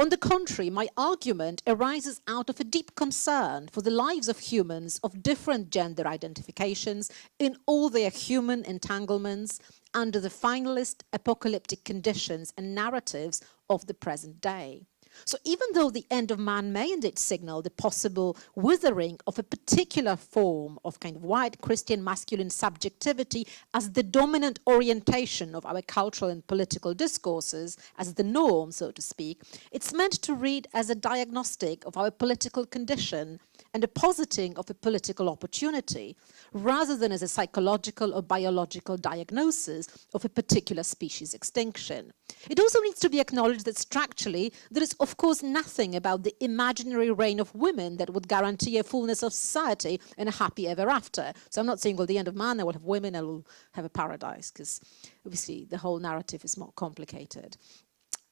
On the contrary, my argument arises out of a deep concern for the lives of humans of different gender identifications in all their human entanglements under the finalist apocalyptic conditions and narratives of the present day. So even though the end of man may indeed signal the possible withering of a particular form of kind of white Christian masculine subjectivity as the dominant orientation of our cultural and political discourses, as the norm, so to speak, it's meant to read as a diagnostic of our political condition and a positing of a political opportunity, rather than as a psychological or biological diagnosis of a particular species extinction. It also needs to be acknowledged that structurally, there is of course nothing about the imaginary reign of women that would guarantee a fullness of society and a happy ever after. So I'm not saying, well, the end of man, I will have women, I will have a paradise, because obviously the whole narrative is more complicated.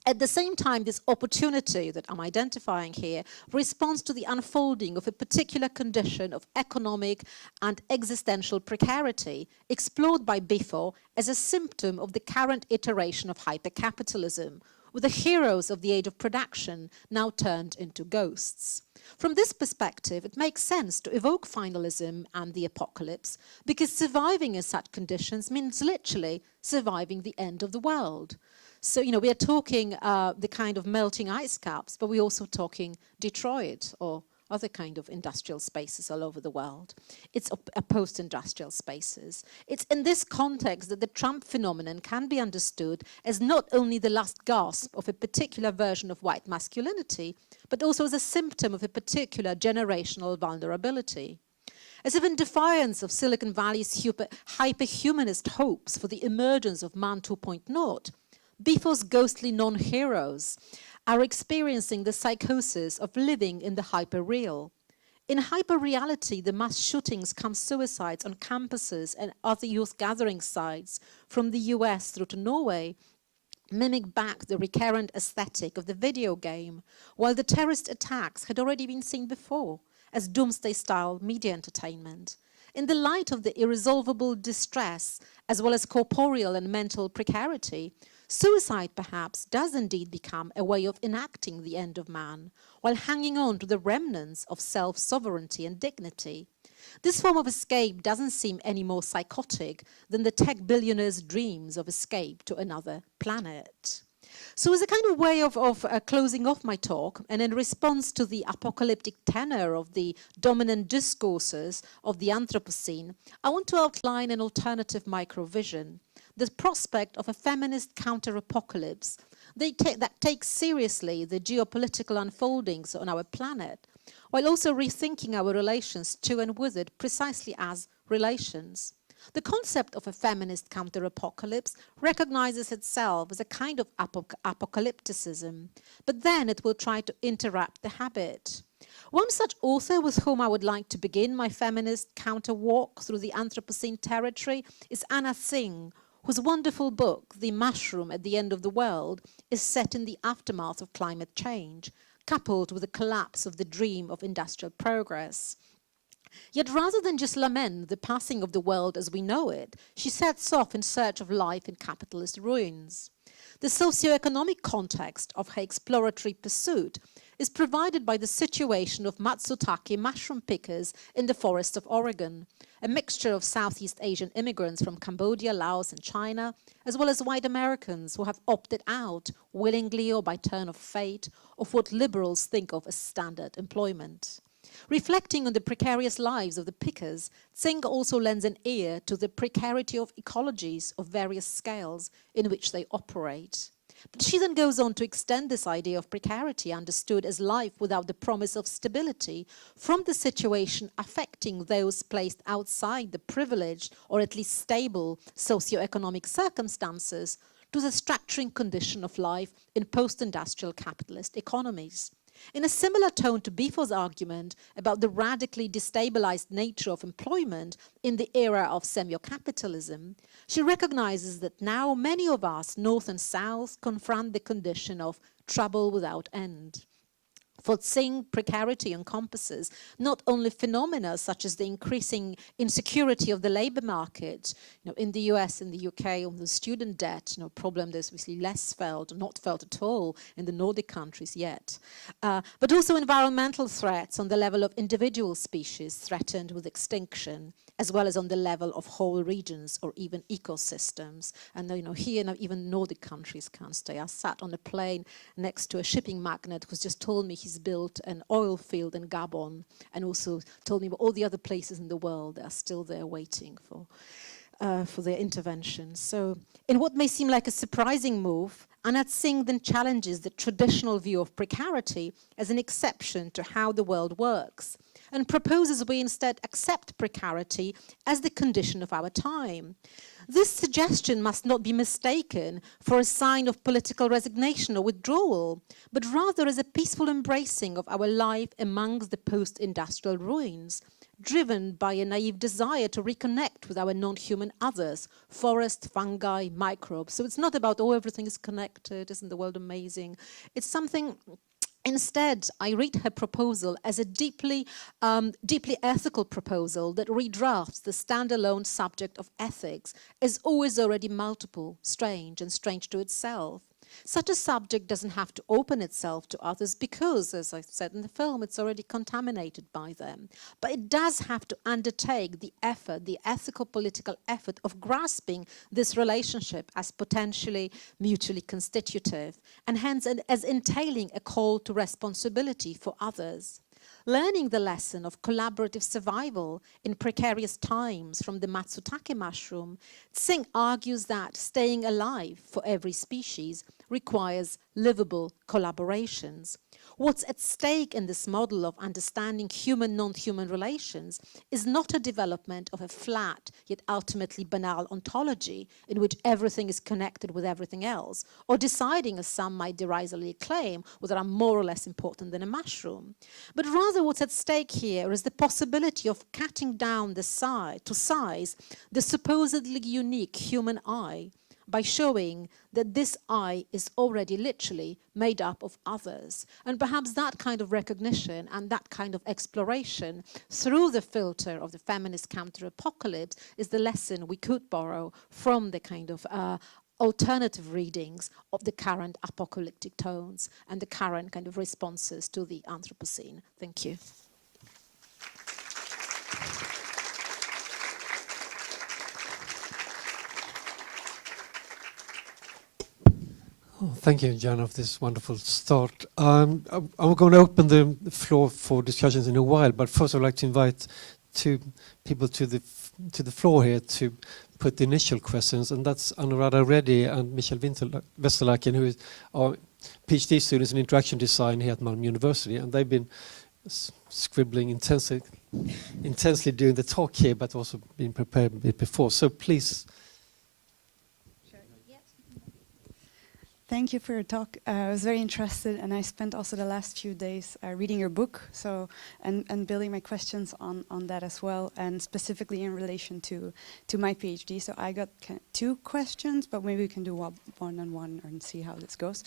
At the same time, this opportunity that I'm identifying here responds to the unfolding of a particular condition of economic and existential precarity explored by Bifo as a symptom of the current iteration of hypercapitalism, with the heroes of the age of production now turned into ghosts. From this perspective, it makes sense to evoke finalism and the apocalypse, because surviving in such conditions means literally surviving the end of the world. So, we are talking the kind of melting ice caps, but we're also talking Detroit or other kind of industrial spaces all over the world. It's a post-industrial spaces. It's in this context that the Trump phenomenon can be understood as not only the last gasp of a particular version of white masculinity, but also as a symptom of a particular generational vulnerability. As if in defiance of Silicon Valley's hyper-humanist hopes for the emergence of Man 2.0, Bifo's ghostly non-heroes are experiencing the psychosis of living in the hyper-real. In hyper-reality, the mass shootings cum suicides on campuses and other youth gathering sites from the US through to Norway mimic back the recurrent aesthetic of the video game, while the terrorist attacks had already been seen before as doomsday-style media entertainment. In the light of the irresolvable distress, as well as corporeal and mental precarity, suicide perhaps does indeed become a way of enacting the end of man, while hanging on to the remnants of self-sovereignty and dignity. This form of escape doesn't seem any more psychotic than the tech billionaire's dreams of escape to another planet. So as a kind of way of closing off my talk, and in response to the apocalyptic tenor of the dominant discourses of the Anthropocene, I want to outline an alternative microvision, the prospect of a feminist counter-apocalypse that takes seriously the geopolitical unfoldings on our planet, while also rethinking our relations to and with it precisely as relations. The concept of a feminist counter-apocalypse recognizes itself as a kind of apocalypticism, but then it will try to interrupt the habit. One such author with whom I would like to begin my feminist counter-walk through the Anthropocene territory is Anna Tsing, whose wonderful book, The Mushroom at the End of the World, is set in the aftermath of climate change, coupled with the collapse of the dream of industrial progress. Yet rather than just lament the passing of the world as we know it, she sets off in search of life in capitalist ruins. The socio-economic context of her exploratory pursuit is provided by the situation of Matsutake mushroom pickers in the forests of Oregon, a mixture of Southeast Asian immigrants from Cambodia, Laos and China, as well as white Americans who have opted out, willingly or by turn of fate, of what liberals think of as standard employment. Reflecting on the precarious lives of the pickers, Tsing also lends an ear to the precarity of ecologies of various scales in which they operate. But she then goes on to extend this idea of precarity, understood as life without the promise of stability, from the situation affecting those placed outside the privileged or at least stable socioeconomic circumstances to the structuring condition of life in post-industrial capitalist economies. In a similar tone to Bifo's argument about the radically destabilized nature of employment in the era of semio-capitalism, she recognizes that now many of us, North and South, confront the condition of trouble without end. For Tsing, precarity encompasses not only phenomena such as the increasing insecurity of the labor market, in the US and the UK, on the student debt, problem that's obviously less felt, or not felt at all in the Nordic countries yet, but also environmental threats on the level of individual species threatened with extinction, as well as on the level of whole regions or even ecosystems. And here, even Nordic countries can't stay. I sat on a plane next to a shipping magnate who's just told me he's built an oil field in Gabon, and also told me about all the other places in the world that are still there waiting for their intervention. So in what may seem like a surprising move, Anna Tsing then challenges the traditional view of precarity as an exception to how the world works, and proposes we instead accept precarity as the condition of our time. This suggestion must not be mistaken for a sign of political resignation or withdrawal, but rather as a peaceful embracing of our life amongst the post-industrial ruins, driven by a naive desire to reconnect with our non-human others, forests, fungi, microbes. So it's not about, everything is connected, isn't the world amazing? It's something. Instead, I read her proposal as a deeply ethical proposal that redrafts the standalone subject of ethics as always already multiple, strange, and strange to itself. Such a subject doesn't have to open itself to others because, as I said in the film, it's already contaminated by them. But it does have to undertake the effort, the ethical political effort of grasping this relationship as potentially mutually constitutive, and hence as entailing a call to responsibility for others. Learning the lesson of collaborative survival in precarious times from the Matsutake mushroom, Tsing argues that staying alive for every species requires livable collaborations. What's at stake in this model of understanding human-non-human relations is not a development of a flat yet ultimately banal ontology in which everything is connected with everything else, or deciding, as some might derisively claim, whether I'm more or less important than a mushroom. But rather what's at stake here is the possibility of cutting down to size the supposedly unique human eye by showing that this I is already literally made up of others. And perhaps that kind of recognition and that kind of exploration through the filter of the feminist counter-apocalypse is the lesson we could borrow from the kind of alternative readings of the current apocalyptic tones and the current kind of responses to the Anthropocene. Thank you. Oh, thank you, Joanna, for this wonderful start. I'm going to open the floor for discussions in a while, but first I'd like to invite two people to the floor here to put the initial questions, and that's Anuradha Reddy and Michelle Westerlaken, who are PhD students in interaction design here at Malmö University, and they've been scribbling intensely during the talk here, but also been prepared a bit before. So please. Thank you for your talk. I was very interested, and I spent also the last few days reading your book, so and building my questions on that as well, and specifically in relation to my PhD. So I got two questions, but maybe we can do one-on-one and see how this goes.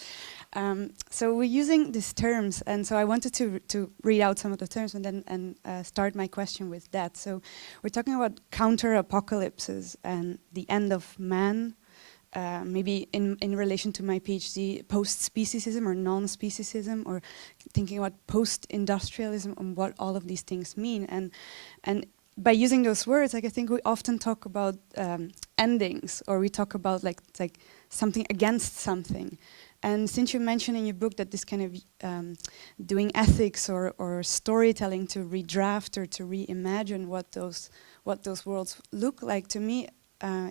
So we're using these terms, and so I wanted to read out some of the terms and then start my question with that. So we're talking about counter-apocalypses and the end of man. Maybe in relation to my PhD, post-speciesism or non-speciesism, or thinking about post-industrialism and what all of these things mean. And by using those words, like I think we often talk about endings, or we talk about like something against something. And since you mentioned in your book that this kind of doing ethics or storytelling to redraft or to reimagine what those worlds look like, to me,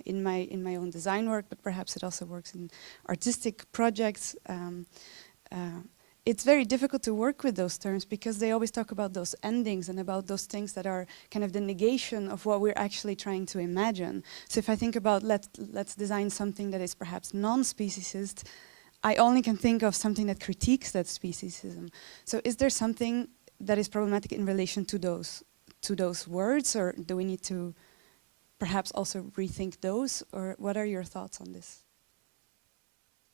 in my own design work, but perhaps it also works in artistic projects. It's very difficult to work with those terms because they always talk about those endings and about those things that are kind of the negation of what we're actually trying to imagine. So if I think about let's design something that is perhaps non-speciesist, I only can think of something that critiques that speciesism. So is there something that is problematic in relation to those words, or do we need to perhaps also rethink those, or what are your thoughts on this?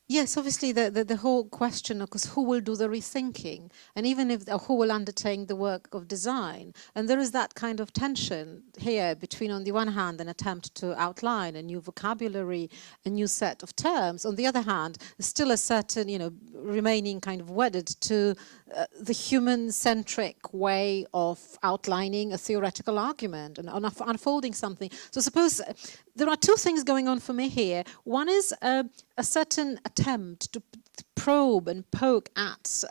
Yes, obviously the whole question, of course, who will do the rethinking, and even if who will undertake the work of design, and there is that kind of tension here between, on the one hand, an attempt to outline a new vocabulary, a new set of terms. On the other hand, there's still a certain, remaining kind of wedded to the human-centric way of outlining a theoretical argument and unfolding something. So suppose there are two things going on for me here. One is a certain attempt to probe and poke at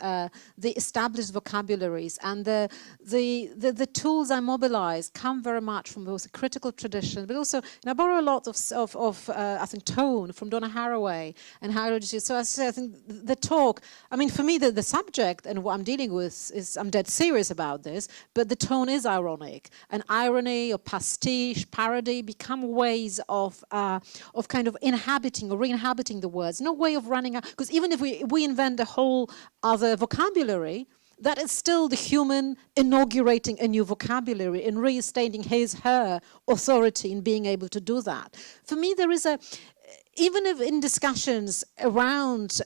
the established vocabularies, and the tools I mobilize come very much from both a critical tradition, but also, I borrow a lot of I think tone from Donna Haraway and Haraway. So I think the talk, I mean, for me the subject and what I'm dealing with is, I'm dead serious about this, but the tone is ironic, and irony or pastiche, parody become ways of kind of inhabiting or re-inhabiting the words, no way of running out, because even if we invent a whole other vocabulary, that is still the human inaugurating a new vocabulary and restating her authority in being able to do that. For me, there is even if in discussions around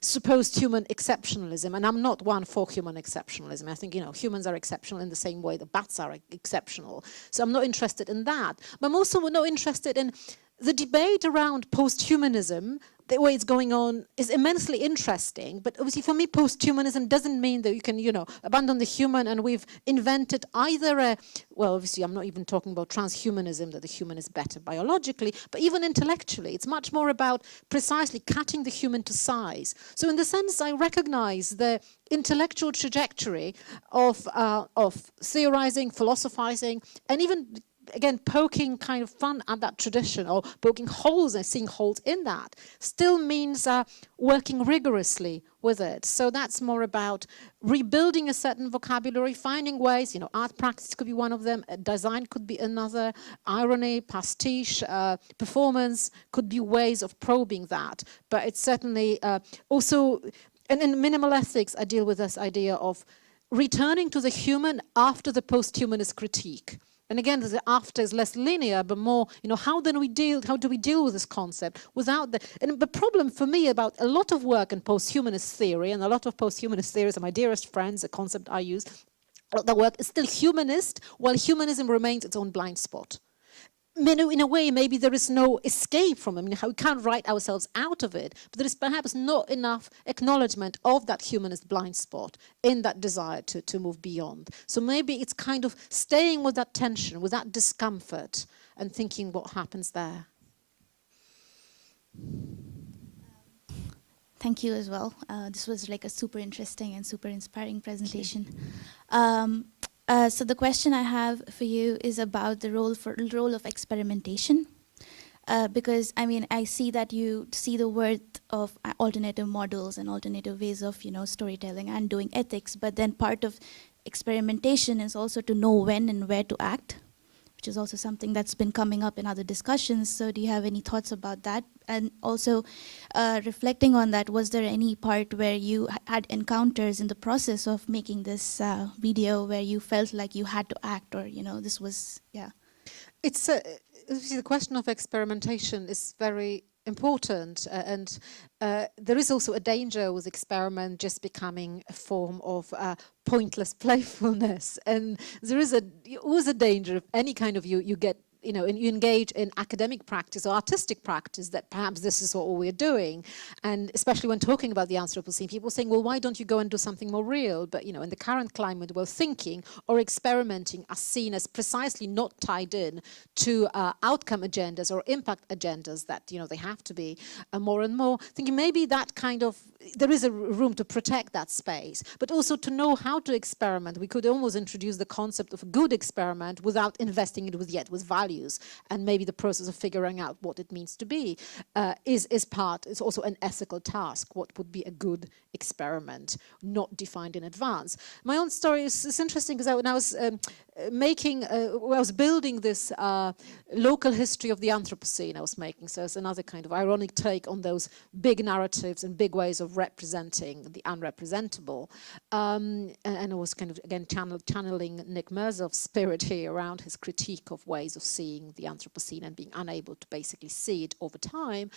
supposed human exceptionalism, and I'm not one for human exceptionalism, I think, humans are exceptional in the same way that bats are exceptional. So I'm not interested in that. But I'm also not interested in the debate around post-humanism, the way it's going on is immensely interesting, but obviously for me post-humanism doesn't mean that you can, abandon the human and we've invented either well, obviously I'm not even talking about transhumanism, that the human is better biologically, but even intellectually. It's much more about precisely cutting the human to size. So in the sense I recognize the intellectual trajectory of theorizing, philosophizing, and even again, poking kind of fun at that tradition or poking holes and seeing holes in that still means working rigorously with it. So that's more about rebuilding a certain vocabulary, finding ways, art practice could be one of them, design could be another, irony, pastiche, performance could be ways of probing that. But it's certainly also, and in minimal ethics, I deal with this idea of returning to the human after the post-humanist critique. And again, the after is less linear, but more, how do we deal with this concept without the, and the problem for me about a lot of work in post-humanist theory, and a lot of post-humanist theories are my dearest friends, a concept I use, the work is still humanist, while humanism remains its own blind spot. In a way, maybe there is no escape from it. We can't write ourselves out of it, but there is perhaps not enough acknowledgement of that humanist blind spot in that desire to move beyond. So maybe it's kind of staying with that tension, with that discomfort, and thinking what happens there. Thank you as well. This was like a super interesting and super inspiring presentation. So the question I have for you is about the role of experimentation, because I see that you see the worth of alternative models and alternative ways of storytelling and doing ethics, but then part of experimentation is also to know when and where to act, which is also something that's been coming up in other discussions. So do you have any thoughts about that? And also reflecting on that, was there any part where you had encounters in the process of making this video where you felt like you had to act, or this was, yeah? It's the question of experimentation is very important, and there is also a danger with experiment just becoming a form of pointless playfulness, and there is always a danger of any kind of you get and you engage in academic practice or artistic practice, that perhaps this is what we're doing. And especially when talking about the Anthropocene, people saying, well, why don't you go and do something more real? But, in the current climate, well, thinking or experimenting are seen as precisely not tied in to outcome agendas or impact agendas that, they have to be more and more. Thinking maybe that kind of, there is a room to protect that space, but also to know how to experiment. We could almost introduce the concept of a good experiment without investing it with values. And maybe the process of figuring out what it means to be is also an ethical task. What would be a good experiment, not defined in advance? My own story is interesting, because when I was I was building this local history of the Anthropocene I was making, so it's another kind of ironic take on those big narratives and big ways of representing the unrepresentable. And I was kind of, again, channeling Nick Merzow's spirit here around his critique of ways of seeing the Anthropocene and being unable to basically see it over time.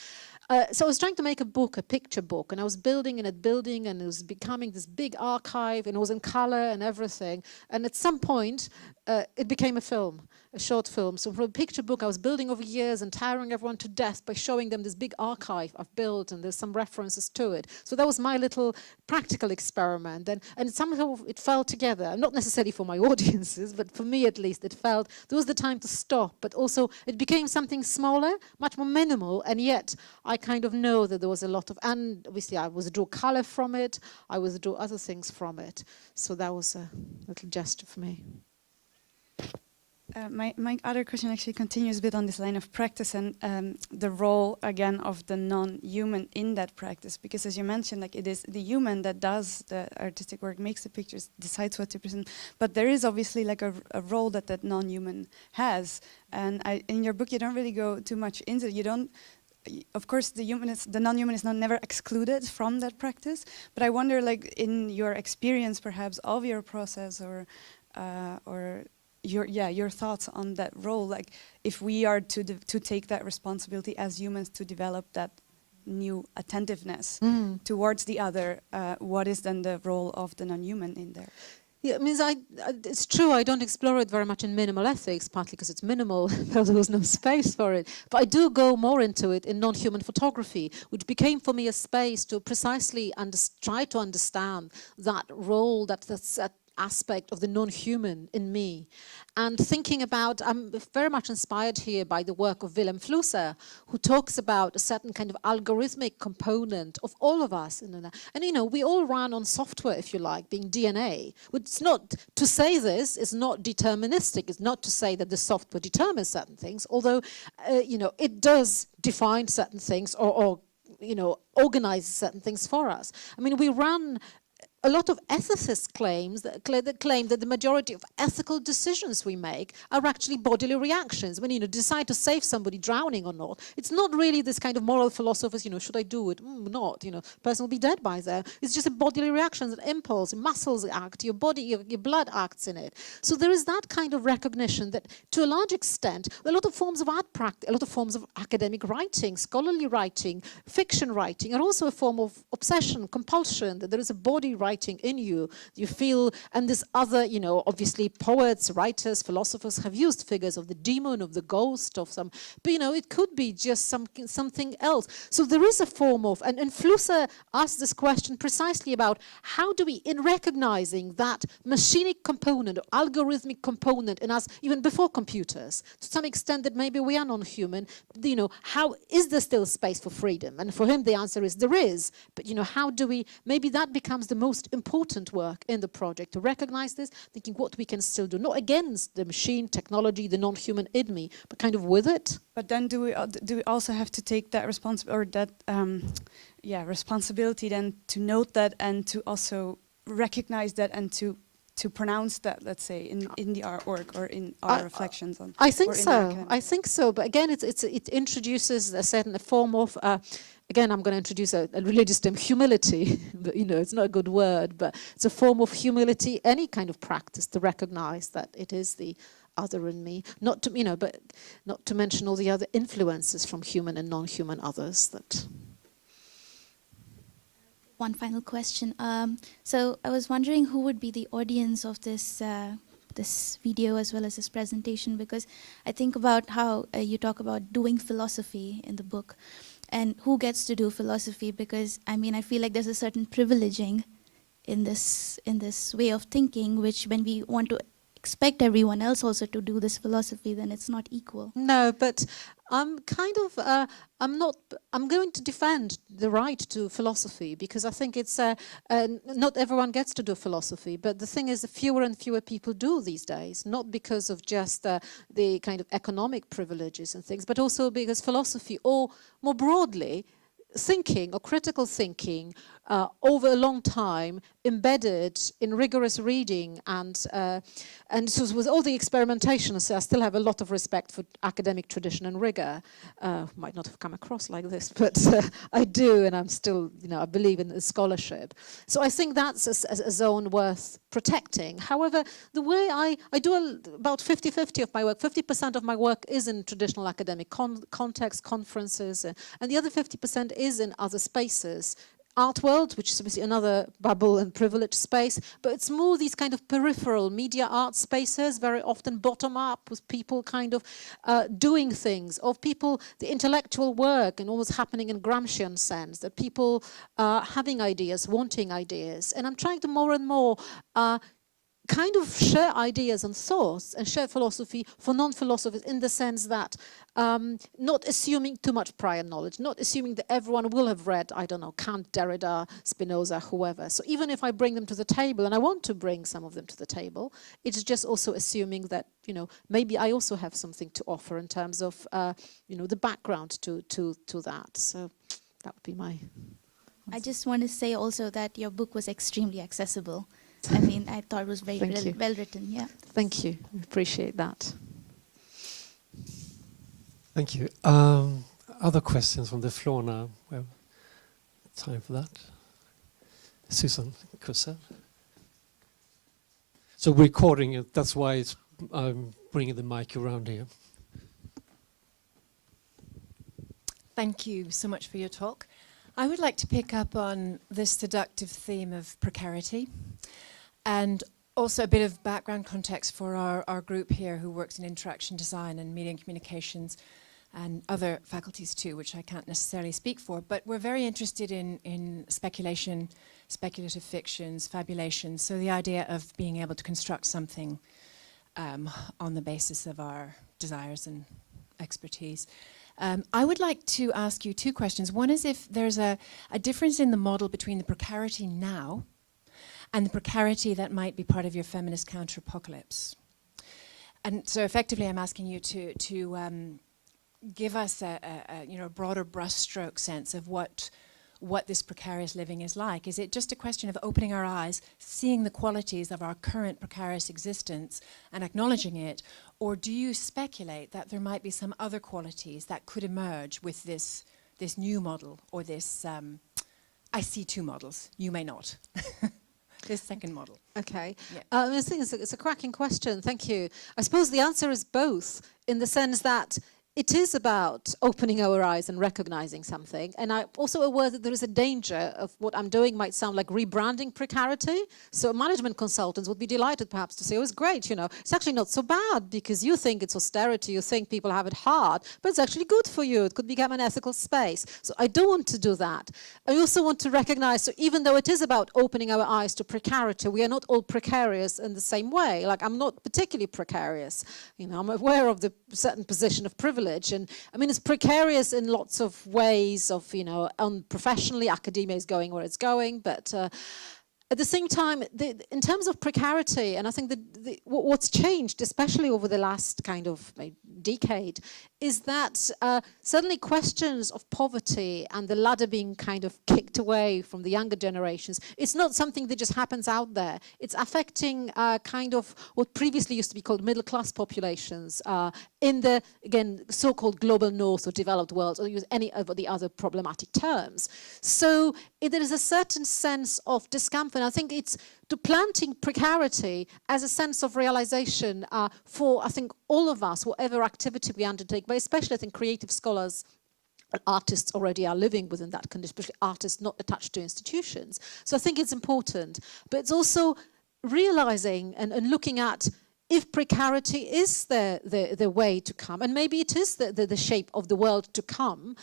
So I was trying to make a picture book, and I was building, and it was becoming this big archive, and it was in color and everything. And at some point, it became a short film. So from a picture book I was building over years and tiring everyone to death by showing them this big archive I've built, and there's some references to it. So that was my little practical experiment, and somehow it fell together, not necessarily for my audiences, but for me at least. It felt there was the time to stop, but also it became something smaller, much more minimal, and yet I kind of know that there was a lot of, and obviously I withdrew color from it, I withdrew other things from it. So that was a little gesture for me. My other question actually continues a bit on this line of practice and the role, again, of the non-human in that practice. Because as you mentioned, like, it is the human that does the artistic work, makes the pictures, decides what to present. But there is obviously like a role that non-human has. And in your book, you don't really go too much into it. You don't. Of course, the non-human is never excluded from that practice. But I wonder, like, in your experience, perhaps, of your process, or your thoughts on that role, like, if we are to take that responsibility as humans to develop that new attentiveness towards the other, what is then the role of the non-human in there? Yeah, I mean, it's true, I don't explore it very much in minimal ethics, partly because it's minimal, there was no space for it. But I do go more into it in non-human photography, which became for me a space to precisely try to understand that role, that aspect of the non-human in me. And thinking about, I'm very much inspired here by the work of Willem Flusser, who talks about a certain kind of algorithmic component of all of us. And you know, we all run on software, if you like, being DNA. It's not, to say this is not deterministic. It's not to say that the software determines certain things, although, you know, it does define certain things or you know, organizes certain things for us. I mean, we run a lot of ethicists claim that the majority of ethical decisions we make are actually bodily reactions. When you decide to save somebody drowning or not, it's not really this kind of moral philosophers, you know, should I do it? Not, you know, person will be dead by then. It's just a bodily reaction, an impulse, muscles act, your body, your blood acts in it. So there is that kind of recognition that to a large extent, a lot of forms of art practice, a lot of forms of academic writing, scholarly writing, fiction writing are also a form of obsession, compulsion, that there is a body writing in you feel, and this other, you know, obviously poets, writers, philosophers have used figures of the demon, of the ghost, of some, but you know, it could be just something else. So there is a form of, and Flusser asked this question precisely about how do we, in recognizing that machinic component, or algorithmic component in us, even before computers, to some extent that maybe we are non-human, you know, how is there still space for freedom? And for him the answer is there is, but you know, how do we, maybe that becomes the most important work in the project, to recognize this, thinking what we can still do, not against the machine, technology, the non-human in me, but kind of with it. But then do we also have to take that responsibility then to note that and to also recognize that and to pronounce that, let's say, in the artwork or in our reflections on? I think so. I think so. But again, it introduces a certain form of. Again, I'm going to introduce a religious term, humility. But, you know, it's not a good word, but it's a form of humility. Any kind of practice to recognize that it is the other in me. Not to, you know, but not to mention all the other influences from human and non-human others that. One final question. So I was wondering who would be the audience of this this video as well as this presentation, because I think about how you talk about doing philosophy in the book, and who gets to do philosophy, because I mean I feel like there's a certain privileging in this way of thinking, which when we want to expect everyone else also to do this philosophy, then it's not equal. No, but I'm kind of, I'm going to defend the right to philosophy, because I think it's, not everyone gets to do philosophy, but the thing is fewer and fewer people do these days, not because of just the kind of economic privileges and things, but also because philosophy, or more broadly, thinking or critical thinking over a long time, embedded in rigorous reading and so with all the experimentation. So I still have a lot of respect for academic tradition and rigor. Might not have come across like this, but I do, and I'm still, you know, I believe in the scholarship. So I think that's a zone worth protecting. However, the way I do about 50-50 of my work, 50% of my work is in traditional academic context, conferences, and the other 50% is in other spaces. Art world, which is obviously another bubble and privileged space, but it's more these kind of peripheral media art spaces, very often bottom up, with people kind of doing things, of people, the intellectual work, and all what's happening in Gramscian sense, that people having ideas, wanting ideas. And I'm trying to more and more kind of share ideas and thoughts and share philosophy for non-philosophers, in the sense that not assuming too much prior knowledge, not assuming that everyone will have read, I don't know, Kant, Derrida, Spinoza, whoever. So even if I bring them to the table, and I want to bring some of them to the table, it's just also assuming that, you know, maybe I also have something to offer in terms of, you know, the background to that. So that would be my answer. I just want to say also that your book was extremely accessible. I mean, I thought it was very well written, yeah. Thank you, I appreciate that. Thank you. Other questions from the floor now? We have time for that. Susan Kussel. So we're recording it, that's why I'm bringing the mic around here. Thank you so much for your talk. I would like to pick up on this seductive theme of precarity, and Also a bit of background context for our group here who works in interaction design and media and communications and other faculties too, which I can't necessarily speak for, but we're very interested in speculation, speculative fictions, fabulations, so the idea of being able to construct something on the basis of our desires and expertise. I would like to ask you two questions. One is if there's a difference in the model between the precarity now and the precarity that might be part of your feminist counter-apocalypse. And so effectively I'm asking you to give us a broader brushstroke sense of what this precarious living is like. Is it just a question of opening our eyes, seeing the qualities of our current precarious existence and acknowledging it, or do you speculate that there might be some other qualities that could emerge with this new model, or this, I see two models, you may not. This second model. Okay. Yeah. I think it's a cracking question. Thank you. I suppose the answer is both, in the sense that it is about opening our eyes and recognizing something. And I'm also aware that there is a danger of what I'm doing might sound like rebranding precarity. So management consultants would be delighted perhaps to say, oh, it's great, it's actually not so bad because you think it's austerity, you think people have it hard, but it's actually good for you. It could become an ethical space. So I don't want to do that. I also want to recognize, so even though it is about opening our eyes to precarity, we are not all precarious in the same way. Like, I'm not particularly precarious. I'm aware of the certain position of privilege. And I mean, it's precarious in lots of ways of, professionally, academia is going where it's going, but at the same time, in terms of precarity, and I think what's changed, especially over the last kind of decade, is that suddenly questions of poverty and the ladder being kind of kicked away from the younger generations, it's not something that just happens out there. It's affecting kind of what previously used to be called middle-class populations in the, again, so-called global north or developed world, or use any of the other problematic terms. So there is a certain sense of discomfort. I think it's to planting precarity as a sense of realization for, I think, all of us, whatever activity we undertake, but especially, I think, creative scholars and artists already are living within that condition, especially artists not attached to institutions. So I think it's important. But it's also realizing and looking at if precarity is the way to come, and maybe it is the shape of the world to come,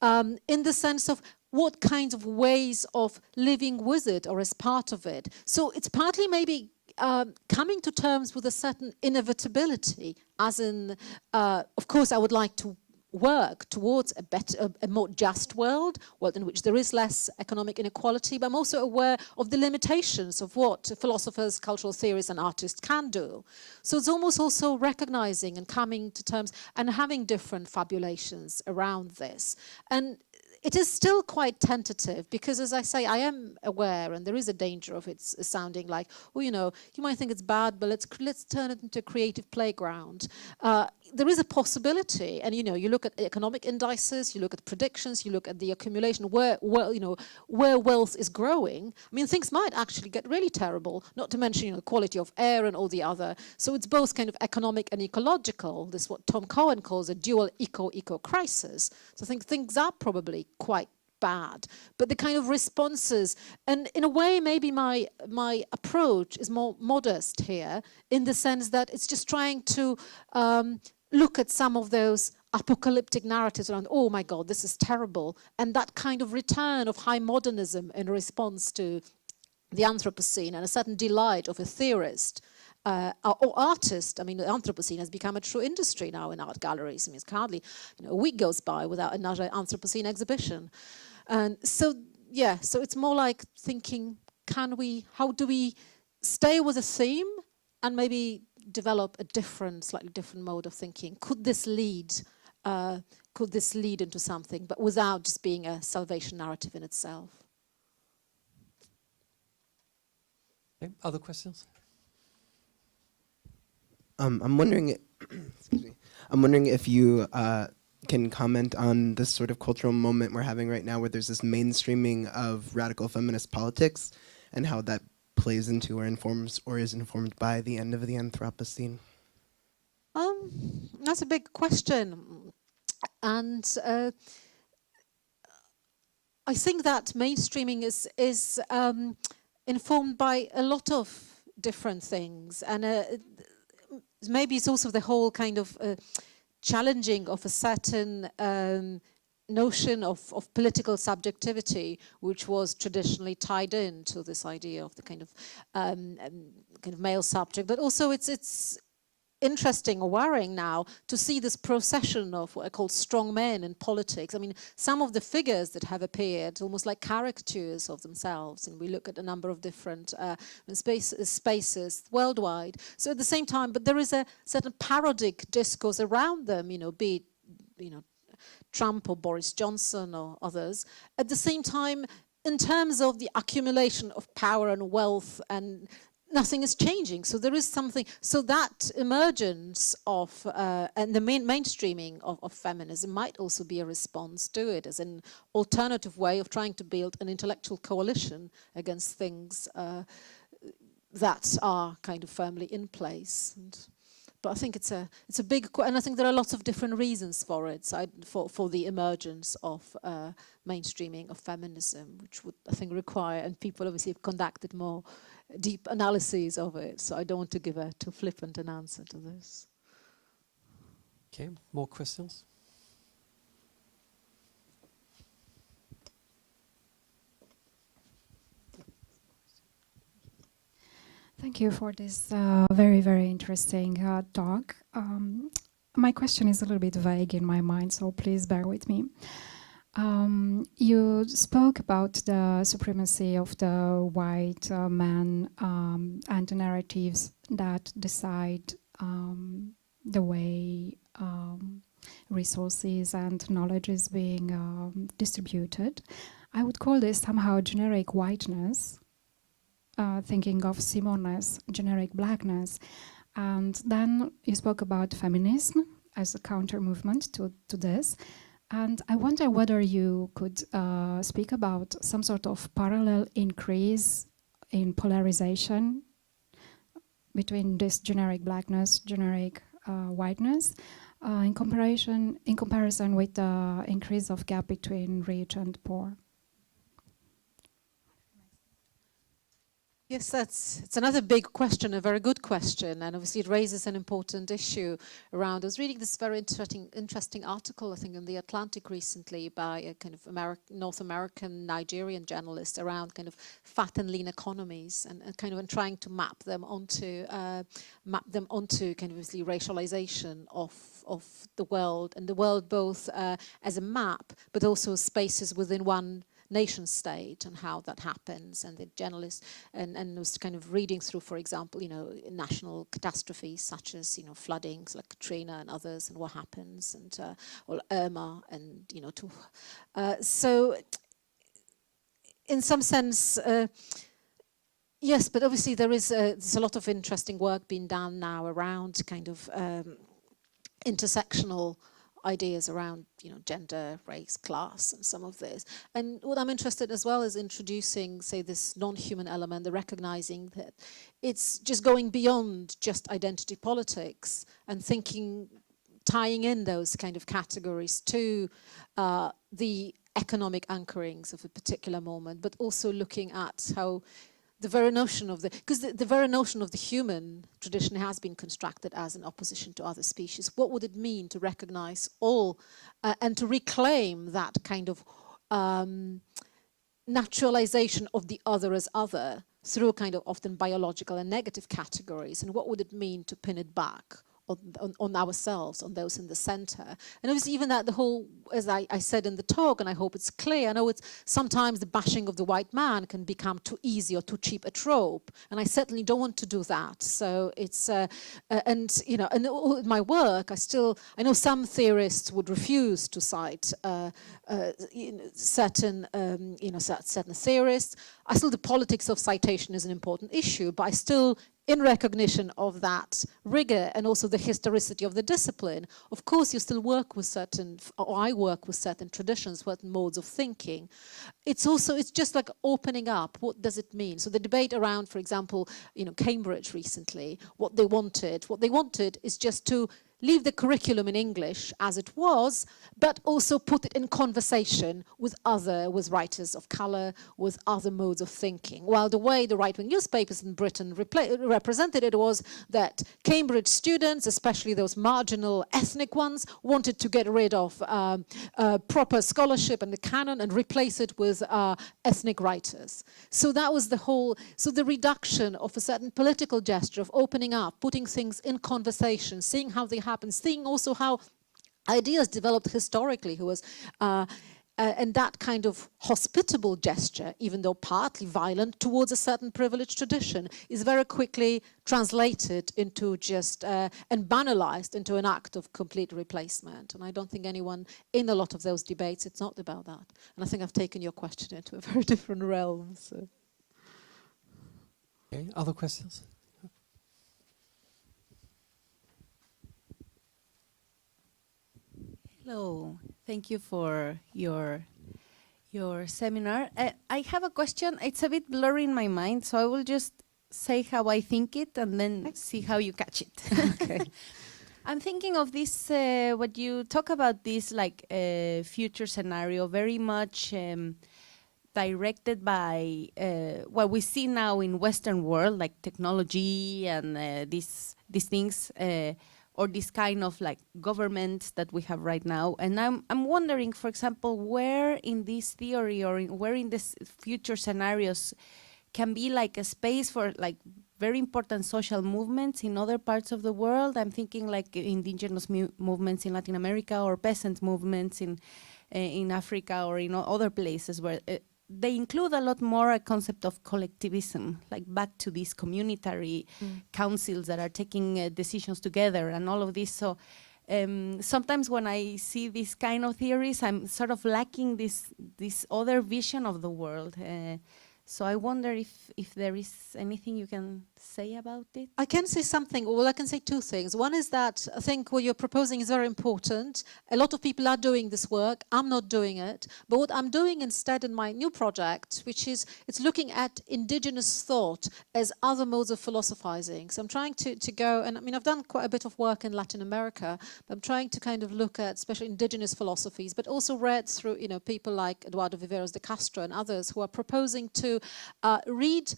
in the sense of what kinds of ways of living with it or as part of it. So it's partly maybe coming to terms with a certain inevitability, as in, of course, I would like to work towards a better, a more just world in which there is less economic inequality, but I'm also aware of the limitations of what philosophers, cultural theorists, and artists can do. So it's almost also recognizing and coming to terms and having different fabulations around this. And it is still quite tentative because, as I say, I am aware, and there is a danger of it sounding like, well, you might think it's bad, but let's turn it into a creative playground. There is a possibility, and you look at economic indices, you look at predictions, you look at the accumulation where wealth is growing. I mean, things might actually get really terrible. Not to mention the quality of air and all the other. So it's both kind of economic and ecological. This is what Tom Cohen calls a dual eco crisis. So I think things are probably quite bad, but the kind of responses, and in a way maybe my approach is more modest here, in the sense that it's just trying to look at some of those apocalyptic narratives around, oh my God, this is terrible, and that kind of return of high modernism in response to the Anthropocene and a certain delight of a theorist or artist. I mean, the Anthropocene has become a true industry now in art galleries. I mean, it's hardly a week goes by without another Anthropocene exhibition. And so, yeah, so it's more like thinking, how do we stay with a theme and maybe develop a slightly different mode of thinking? Could this lead into something, but without just being a salvation narrative in itself? Okay, other questions? I'm wondering, excuse me. I'm wondering if you can comment on this sort of cultural moment we're having right now, where there's this mainstreaming of radical feminist politics, and how that plays into or informs or is informed by the end of the Anthropocene. That's a big question, and I think that mainstreaming is informed by a lot of different things. And maybe it's also the whole kind of challenging of a certain notion of political subjectivity, which was traditionally tied in to this idea of the kind of male subject. But also it's interesting or worrying now to see this procession of what I call strong men in politics. I mean, some of the figures that have appeared almost like caricatures of themselves, and we look at a number of different spaces worldwide. So at the same time, but there is a certain parodic discourse around them, be it, Trump or Boris Johnson or others. At the same time, in terms of the accumulation of power and wealth, and nothing is changing. So there is something, so that emergence of, and the mainstreaming of feminism might also be a response to it as an alternative way of trying to build an intellectual coalition against things that are kind of firmly in place. But I think it's a big, and I think there are lots of different reasons for it. So for the emergence of mainstreaming of feminism, which would, I think, require, and people obviously have conducted more deep analyses of it. So I don't want to give a too flippant an answer to this. Okay, more questions? Thank you for this very, very interesting talk. My question is a little bit vague in my mind, so please bear with me. You spoke about the supremacy of the white man and the narratives that decide the way resources and knowledge is being distributed. I would call this somehow generic whiteness, thinking of Simone's generic blackness. And then you spoke about feminism as a counter movement to this. And I wonder whether you could speak about some sort of parallel increase in polarization between this generic blackness, generic whiteness, in comparison with the increase of gap between rich and poor. Yes, it's another big question, a very good question, and obviously it raises an important issue around. I was reading this very interesting article, I think, in The Atlantic recently by a kind of North American Nigerian journalist around kind of fat and lean economies, and kind of trying to map them onto kind of obviously racialization of the world, and the world both as a map, but also spaces within one nation state and how that happens. And the journalist and was kind of reading through, for example, national catastrophes such as floodings like Katrina and others, and what happens, and or Irma, and so in some sense yes, but obviously there's a lot of interesting work being done now around kind of intersectional ideas around gender, race, class, and some of this. And what I'm interested as well is introducing, say, this non-human element, the recognizing that it's just going beyond just identity politics and tying in those kind of categories to the economic anchorings of a particular moment, but also looking at how the very notion of because the very notion of the human traditionally has been constructed as an opposition to other species. What would it mean to recognize all and to reclaim that kind of naturalization of the other as other through kind of often biological and negative categories? And what would it mean to pin it back on ourselves, on those in the center? And obviously even that the whole, as I said in the talk, and I hope it's clear, I know it's sometimes the bashing of the white man can become too easy or too cheap a trope, and I certainly don't want to do that. So it's and all my work, I know some theorists would refuse to cite certain theorists. I still, the politics of citation is an important issue, but I still, in recognition of that rigor and also the historicity of the discipline, of course you still work with certain, or I work with certain traditions, certain modes of thinking. It's just like opening up, what does it mean? So the debate around, for example, Cambridge recently, what they wanted is just to leave the curriculum in English as it was, but also put it in conversation with writers of color, with other modes of thinking. While the way the right-wing newspapers in Britain represented it was that Cambridge students, especially those marginal ethnic ones, wanted to get rid of proper scholarship and the canon and replace it with ethnic writers. So that was the reduction of a certain political gesture of opening up, putting things in conversation, seeing how they happen, seeing also how ideas developed historically, and that kind of hospitable gesture, even though partly violent, towards a certain privileged tradition, is very quickly translated into just, and banalized into an act of complete replacement. And I don't think anyone in a lot of those debates, it's not about that. And I think I've taken your question into a very different realm. So. Okay, other questions? Hello, thank you for your seminar. I have a question. It's a bit blurry in my mind, so I will just say how I think it and then see how you catch it. Okay. I'm thinking of this, what you talk about, this like future scenario, very much directed by what we see now in Western world, like technology and these things, or this kind of like government that we have right now. And I'm wondering, for example, where in this theory or where in this future scenarios can be like a space for like very important social movements in other parts of the world. I'm thinking like indigenous movements in Latin America or peasant movements in Africa or in other places where they include a lot more a concept of collectivism, like back to these communitary councils that are taking decisions together and all of this. So sometimes when I see these kind of theories, I'm sort of lacking this other vision of the world. So I wonder if there is anything you can say about it. I can say something. Well, I can say two things. One is that I think what you're proposing is very important. A lot of people are doing this work. I'm not doing it. But what I'm doing instead in my new project, which is it's looking at indigenous thought as other modes of philosophizing. So I'm trying to go, and I mean, I've done quite a bit of work in Latin America, but I'm trying to kind of look at especially indigenous philosophies, but also read through, people like Eduardo Viveros de Castro and others who are proposing to read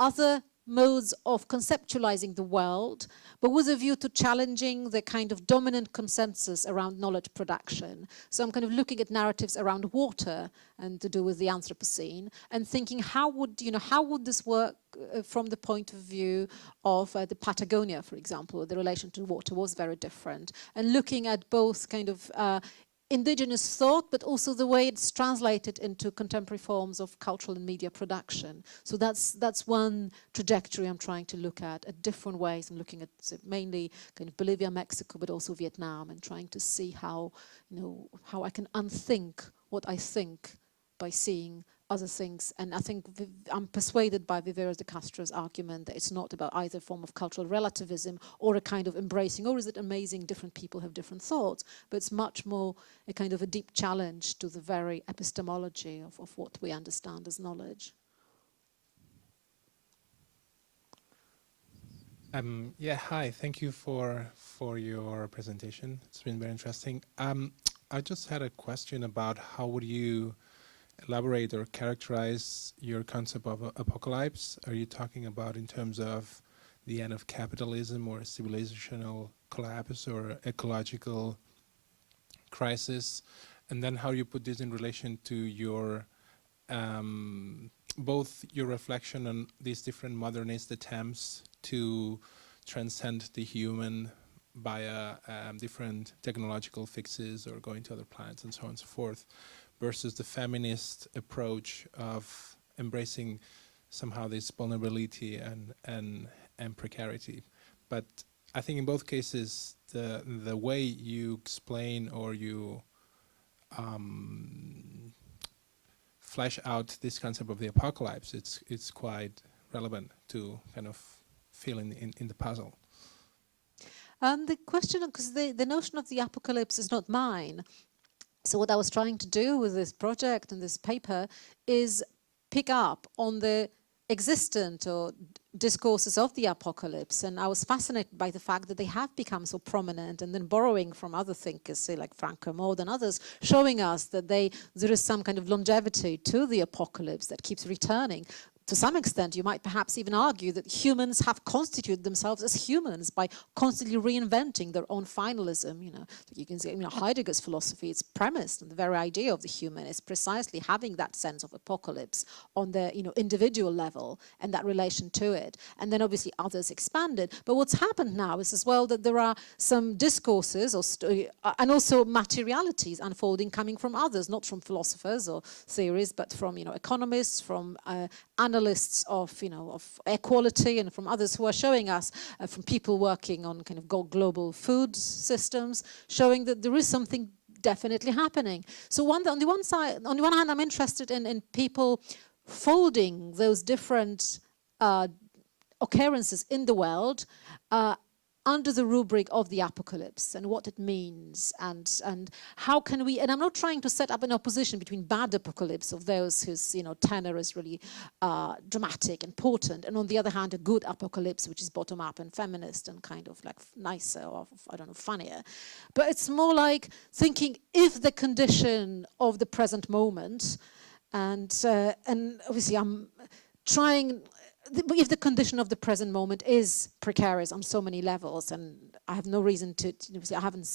other modes of conceptualizing the world, but with a view to challenging the kind of dominant consensus around knowledge production. So I'm kind of looking at narratives around water and to do with the Anthropocene and thinking how would this work from the point of view of the Patagonia, for example, the relation to water was very different, and looking at both kind of indigenous thought, but also the way it's translated into contemporary forms of cultural and media production. So that's one trajectory I'm trying to look at different ways. I'm looking at mainly kind of Bolivia, Mexico, but also Vietnam, and trying to see how I can unthink what I think by seeing other things. And I think I'm persuaded by Viveros de Castro's argument that it's not about either form of cultural relativism or a kind of embracing, or is it amazing different people have different thoughts, but it's much more a kind of a deep challenge to the very epistemology of what we understand as knowledge. Yeah, hi, thank you for your presentation. It's been very interesting. I just had a question about how would you elaborate or characterize your concept of apocalypse? Are you talking about in terms of the end of capitalism or civilizational collapse or ecological crisis? And then how you put this in relation to your both your reflection on these different modernist attempts to transcend the human via different technological fixes or going to other planets and so on and so forth, versus the feminist approach of embracing somehow this vulnerability and precarity. But I think in both cases, the way you explain or you flesh out this concept of the apocalypse, it's quite relevant to kind of fill in the puzzle. The question, because the notion of the apocalypse is not mine. So what I was trying to do with this project and this paper is pick up on the existent or discourses of the apocalypse, and I was fascinated by the fact that they have become so prominent, and then borrowing from other thinkers, say like Frank Kermode and others, showing us that there is some kind of longevity to the apocalypse that keeps returning. To some extent, you might perhaps even argue that humans have constituted themselves as humans by constantly reinventing their own finalism. You know, you can say, Heidegger's philosophy is premised on the very idea of the human is precisely having that sense of apocalypse on the individual level and that relation to it. And then obviously others expanded. But what's happened now is as well that there are some discourses and also materialities unfolding coming from others, not from philosophers or theories, but from economists, from analysts of equality, and from others who are showing us, from people working on kind of global food systems, showing that there is something definitely happening. So on the one hand, I'm interested in people folding those different occurrences in the world under the rubric of the apocalypse and what it means, and how can we, and I'm not trying to set up an opposition between bad apocalypse of those whose tenor is really dramatic and potent, and on the other hand a good apocalypse which is bottom up and feminist and kind of like nicer or I don't know, funnier. But it's more like thinking if the condition of the present moment, and obviously I'm trying, if the condition of the present moment is precarious on so many levels, and I have no reason to I haven't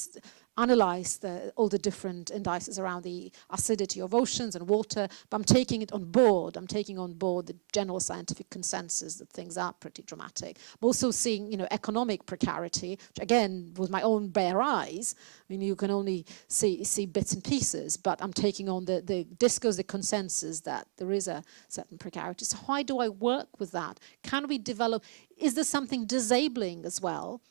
analyzed all the different indices around the acidity of oceans and water, but I'm taking it on board. I'm taking on board the general scientific consensus that things are pretty dramatic. I'm also seeing, economic precarity, which again, with my own bare eyes, you can only see bits and pieces, but I'm taking on the discourse, the consensus that there is a certain precarity. So how do I work with that? Can we develop, is there something disabling as well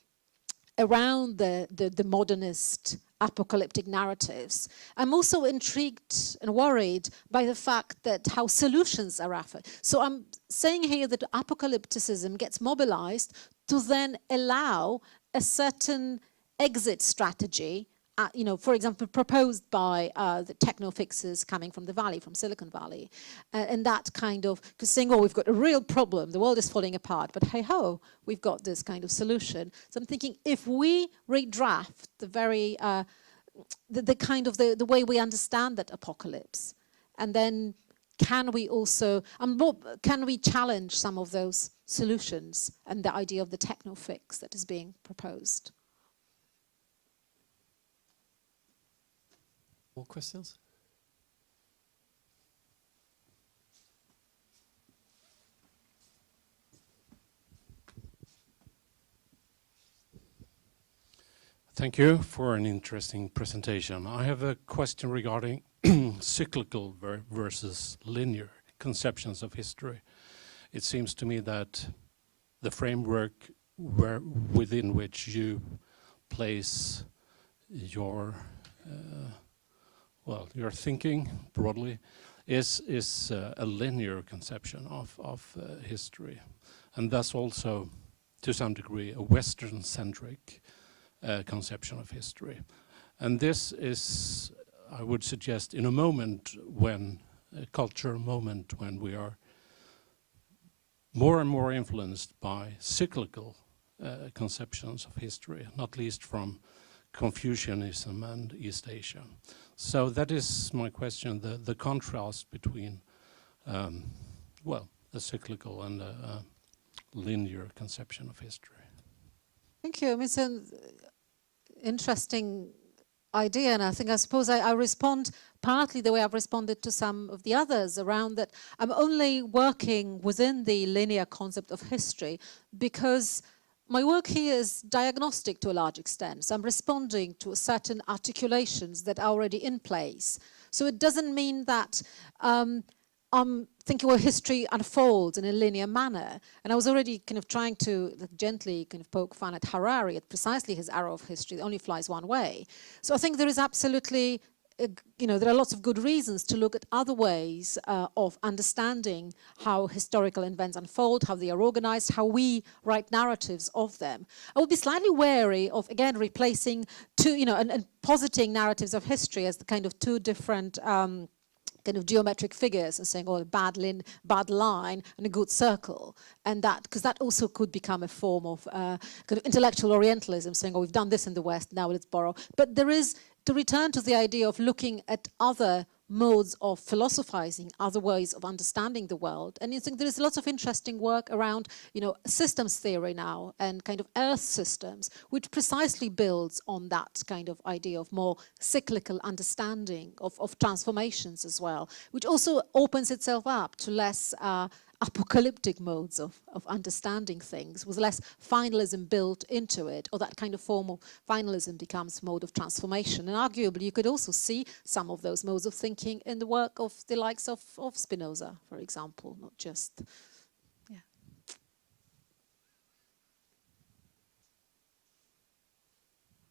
around the modernist apocalyptic narratives? I'm also intrigued and worried by the fact that how solutions are offered. So I'm saying here that apocalypticism gets mobilized to then allow a certain exit strategy, for example, proposed by the techno fixers coming from the Valley, from Silicon Valley, and that kind of, because saying, oh, we've got a real problem, the world is falling apart, but hey ho, we've got this kind of solution. So I'm thinking, if we redraft the very, the way we understand that apocalypse, and then can we also, can we challenge some of those solutions and the idea of the techno fix that is being proposed? More questions? Thank you for an interesting presentation. I have a question regarding cyclical versus linear conceptions of history. It seems to me that the framework within which you place your your thinking broadly is a linear conception of history, and thus also to some degree a Western-centric conception of history. And this is, I would suggest, in a moment when, a cultural moment when we are more and more influenced by cyclical conceptions of history, not least from Confucianism and East Asia. So that is my question, the contrast between, a cyclical and a linear conception of history. Thank you. I mean, it's an interesting idea, and I suppose I respond partly the way I've responded to some of the others around that I'm only working within the linear concept of history because my work here is diagnostic to a large extent. So I'm responding to certain articulations that are already in place. So it doesn't mean that I'm thinking, well, history unfolds in a linear manner. And I was already kind of trying to gently kind of poke fun at Harari, at precisely his arrow of history that only flies one way. So I think there is absolutely, there are lots of good reasons to look at other ways of understanding how historical events unfold, how they are organized, how we write narratives of them. I would be slightly wary of, again, replacing two, and positing narratives of history as the kind of two different kind of geometric figures and saying, oh, a bad line and a good circle. And that, because that also could become a form of kind of intellectual Orientalism, saying, oh, we've done this in the West, now let's borrow. But there is, to return to the idea of looking at other modes of philosophizing, other ways of understanding the world. And you think there is lots of interesting work around, you know, systems theory now and kind of earth systems, which precisely builds on that kind of idea of more cyclical understanding of transformations as well, which also opens itself up to less apocalyptic modes of understanding things, with less finalism built into it, or that kind of form of finalism becomes mode of transformation. And arguably you could also see some of those modes of thinking in the work of the likes of Spinoza, for example, not just, yeah.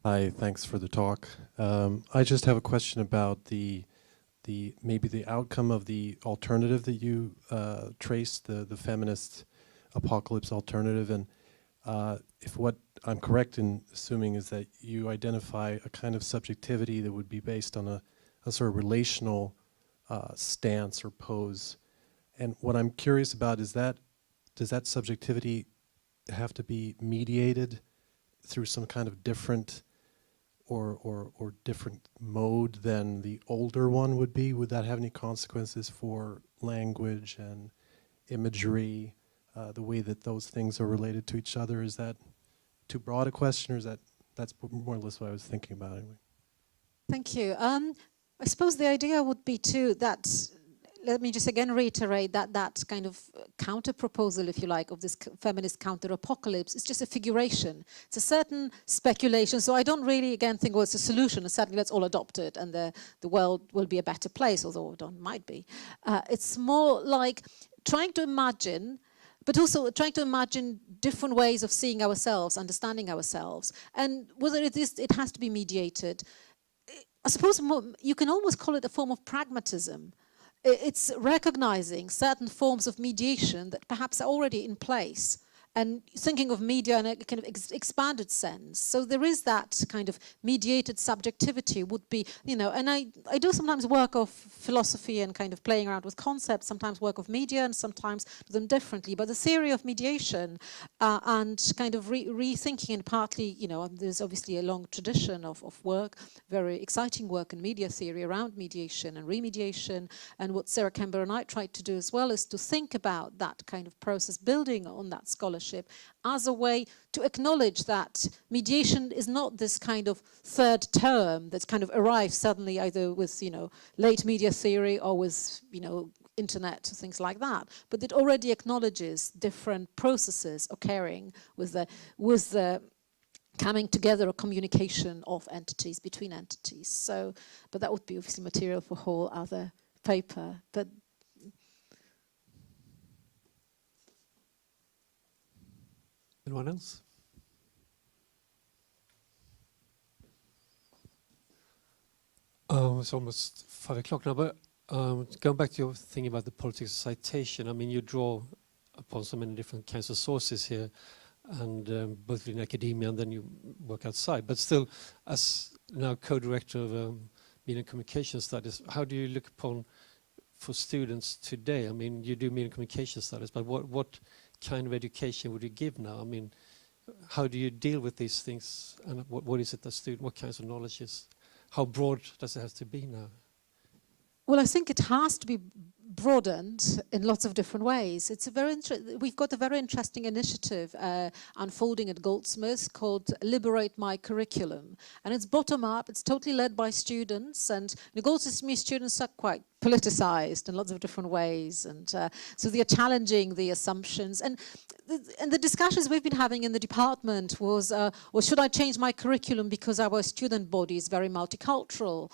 Hi, thanks for the talk. I just have a question about maybe the outcome of the alternative that you traced, the feminist apocalypse alternative, and if what I'm correct in assuming is that you identify a kind of subjectivity that would be based on a sort of relational stance or pose. And what I'm curious about is that, does that subjectivity have to be mediated through some kind of different or different mode than the older one would be? Would that have any consequences for language and imagery, the way that those things are related to each other? Is that too broad a question, or is that's more or less what I was thinking about anyway? Thank you. I suppose the idea would be too that, let me just again reiterate that kind of counter-proposal, if you like, of this feminist counter-apocalypse is just a figuration. It's a certain speculation, so I don't really, again, think, well, it's a solution, and certainly let's all adopt it, and the world will be a better place, although it might be. It's more like trying to imagine, but also trying to imagine different ways of seeing ourselves, understanding ourselves, and whether it has to be mediated. I suppose you can almost call it a form of pragmatism. It's recognizing certain forms of mediation that perhaps are already in place, and thinking of media in a kind of expanded sense. So there is that kind of mediated subjectivity would be, you know, and I do sometimes work of philosophy and kind of playing around with concepts, sometimes work of media and sometimes do them differently. But the theory of mediation and kind of rethinking, and partly, you know, there's obviously a long tradition of work, very exciting work in media theory around mediation and remediation. And what Sarah Kember and I tried to do as well is to think about that kind of process, building on that scholarship as a way to acknowledge that mediation is not this kind of third term that's kind of arrived suddenly either with, you know, late media theory or with, you know, internet, things like that, but it already acknowledges different processes occurring with the coming together or communication of entities between entities. So, but that would be obviously material for a whole other paper. But anyone else? It's almost 5 o'clock now, but going back to your thing about the politics of citation, I mean, you draw upon so many different kinds of sources here, and both in academia and then you work outside. But still, as now co-director of media and communication studies, how do you look upon for students today? I mean, you do media and communication studies, but what kind of education would you give now? I mean, how do you deal with these things, and what is it that what kinds of knowledge is, how broad does it have to be now? well, I think it has to be broadened in lots of different ways. It's a we've got a very interesting initiative unfolding at Goldsmiths called Liberate My Curriculum, and it's bottom up. It's totally led by students, and the Goldsmiths students are quite politicized in lots of different ways, and so they are challenging the assumptions. And the discussions we've been having in the department was, well, should I change my curriculum because our student body is very multicultural,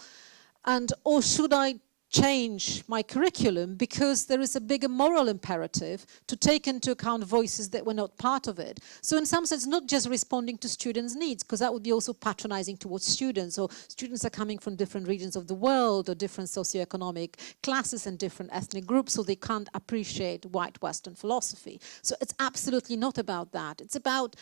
or should I change my curriculum because there is a bigger moral imperative to take into account voices that were not part of it. So in some sense, not just responding to students' needs, because that would be also patronizing towards students, or students are coming from different regions of the world or different socioeconomic classes and different ethnic groups, so they can't appreciate white Western philosophy. So it's absolutely not about that. It's about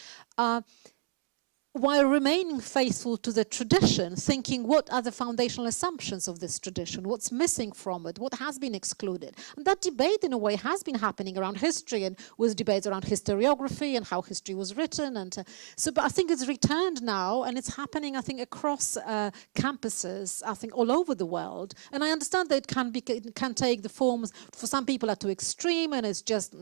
while remaining faithful to the tradition, thinking what are the foundational assumptions of this tradition, what's missing from it, what has been excluded. And that debate, in a way, has been happening around history, and with debates around historiography and how history was written. And but I think it's returned now, and it's happening, I think, across campuses, I think, all over the world. And I understand that it can take the forms, for some people are too extreme, and it's just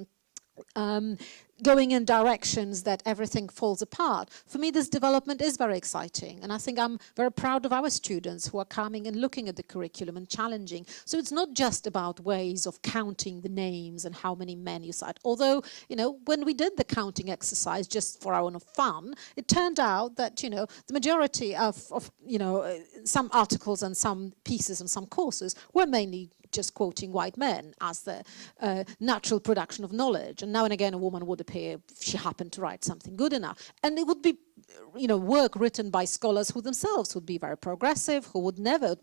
going in directions that everything falls apart. For me, this development is very exciting, and I think I'm very proud of our students who are coming and looking at the curriculum and challenging. So it's not just about ways of counting the names and how many men you cite. Although, you know, when we did the counting exercise just for our own fun, it turned out that, you know, the majority of you know, some articles and some pieces and some courses were mainly just quoting white men as the natural production of knowledge. And now and again, a woman would appear if she happened to write something good enough. And it would be, you know, work written by scholars who themselves would be very progressive, who would never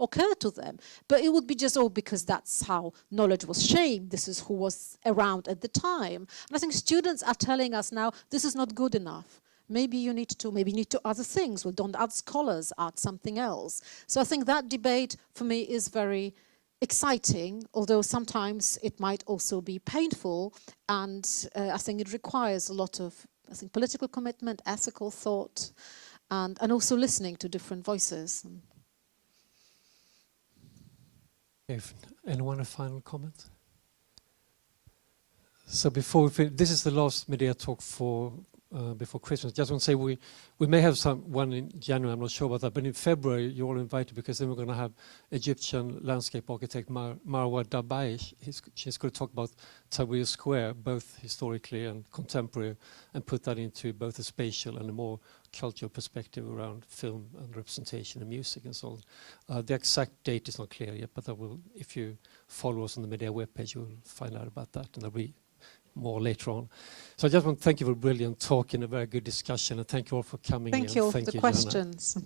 occur to them. But it would be just, oh, because that's how knowledge was shaped. This is who was around at the time. And I think students are telling us now, this is not good enough. Maybe you need to other things. Well, don't add scholars, add something else. So I think that debate for me is very exciting, although sometimes it might also be painful, and I think it requires a lot of, I think, political commitment, ethical thought, and also listening to different voices. If anyone a final comment? So before we finish, this is the last Medea talk for before Christmas. Just want to say we may have one in January, I'm not sure about that, but in February you're all invited, because then we're going to have Egyptian landscape architect Marwa Dabaish. She's going to talk about Tahrir Square, both historically and contemporary, and put that into both a spatial and a more cultural perspective around film and representation and music and so on. The exact date is not clear yet, but if you follow us on the Medea webpage, you'll find out about that, and there'll be more later on. So I just want to thank you for a brilliant talk and a very good discussion, and thank you all for coming. Thank you all for the questions.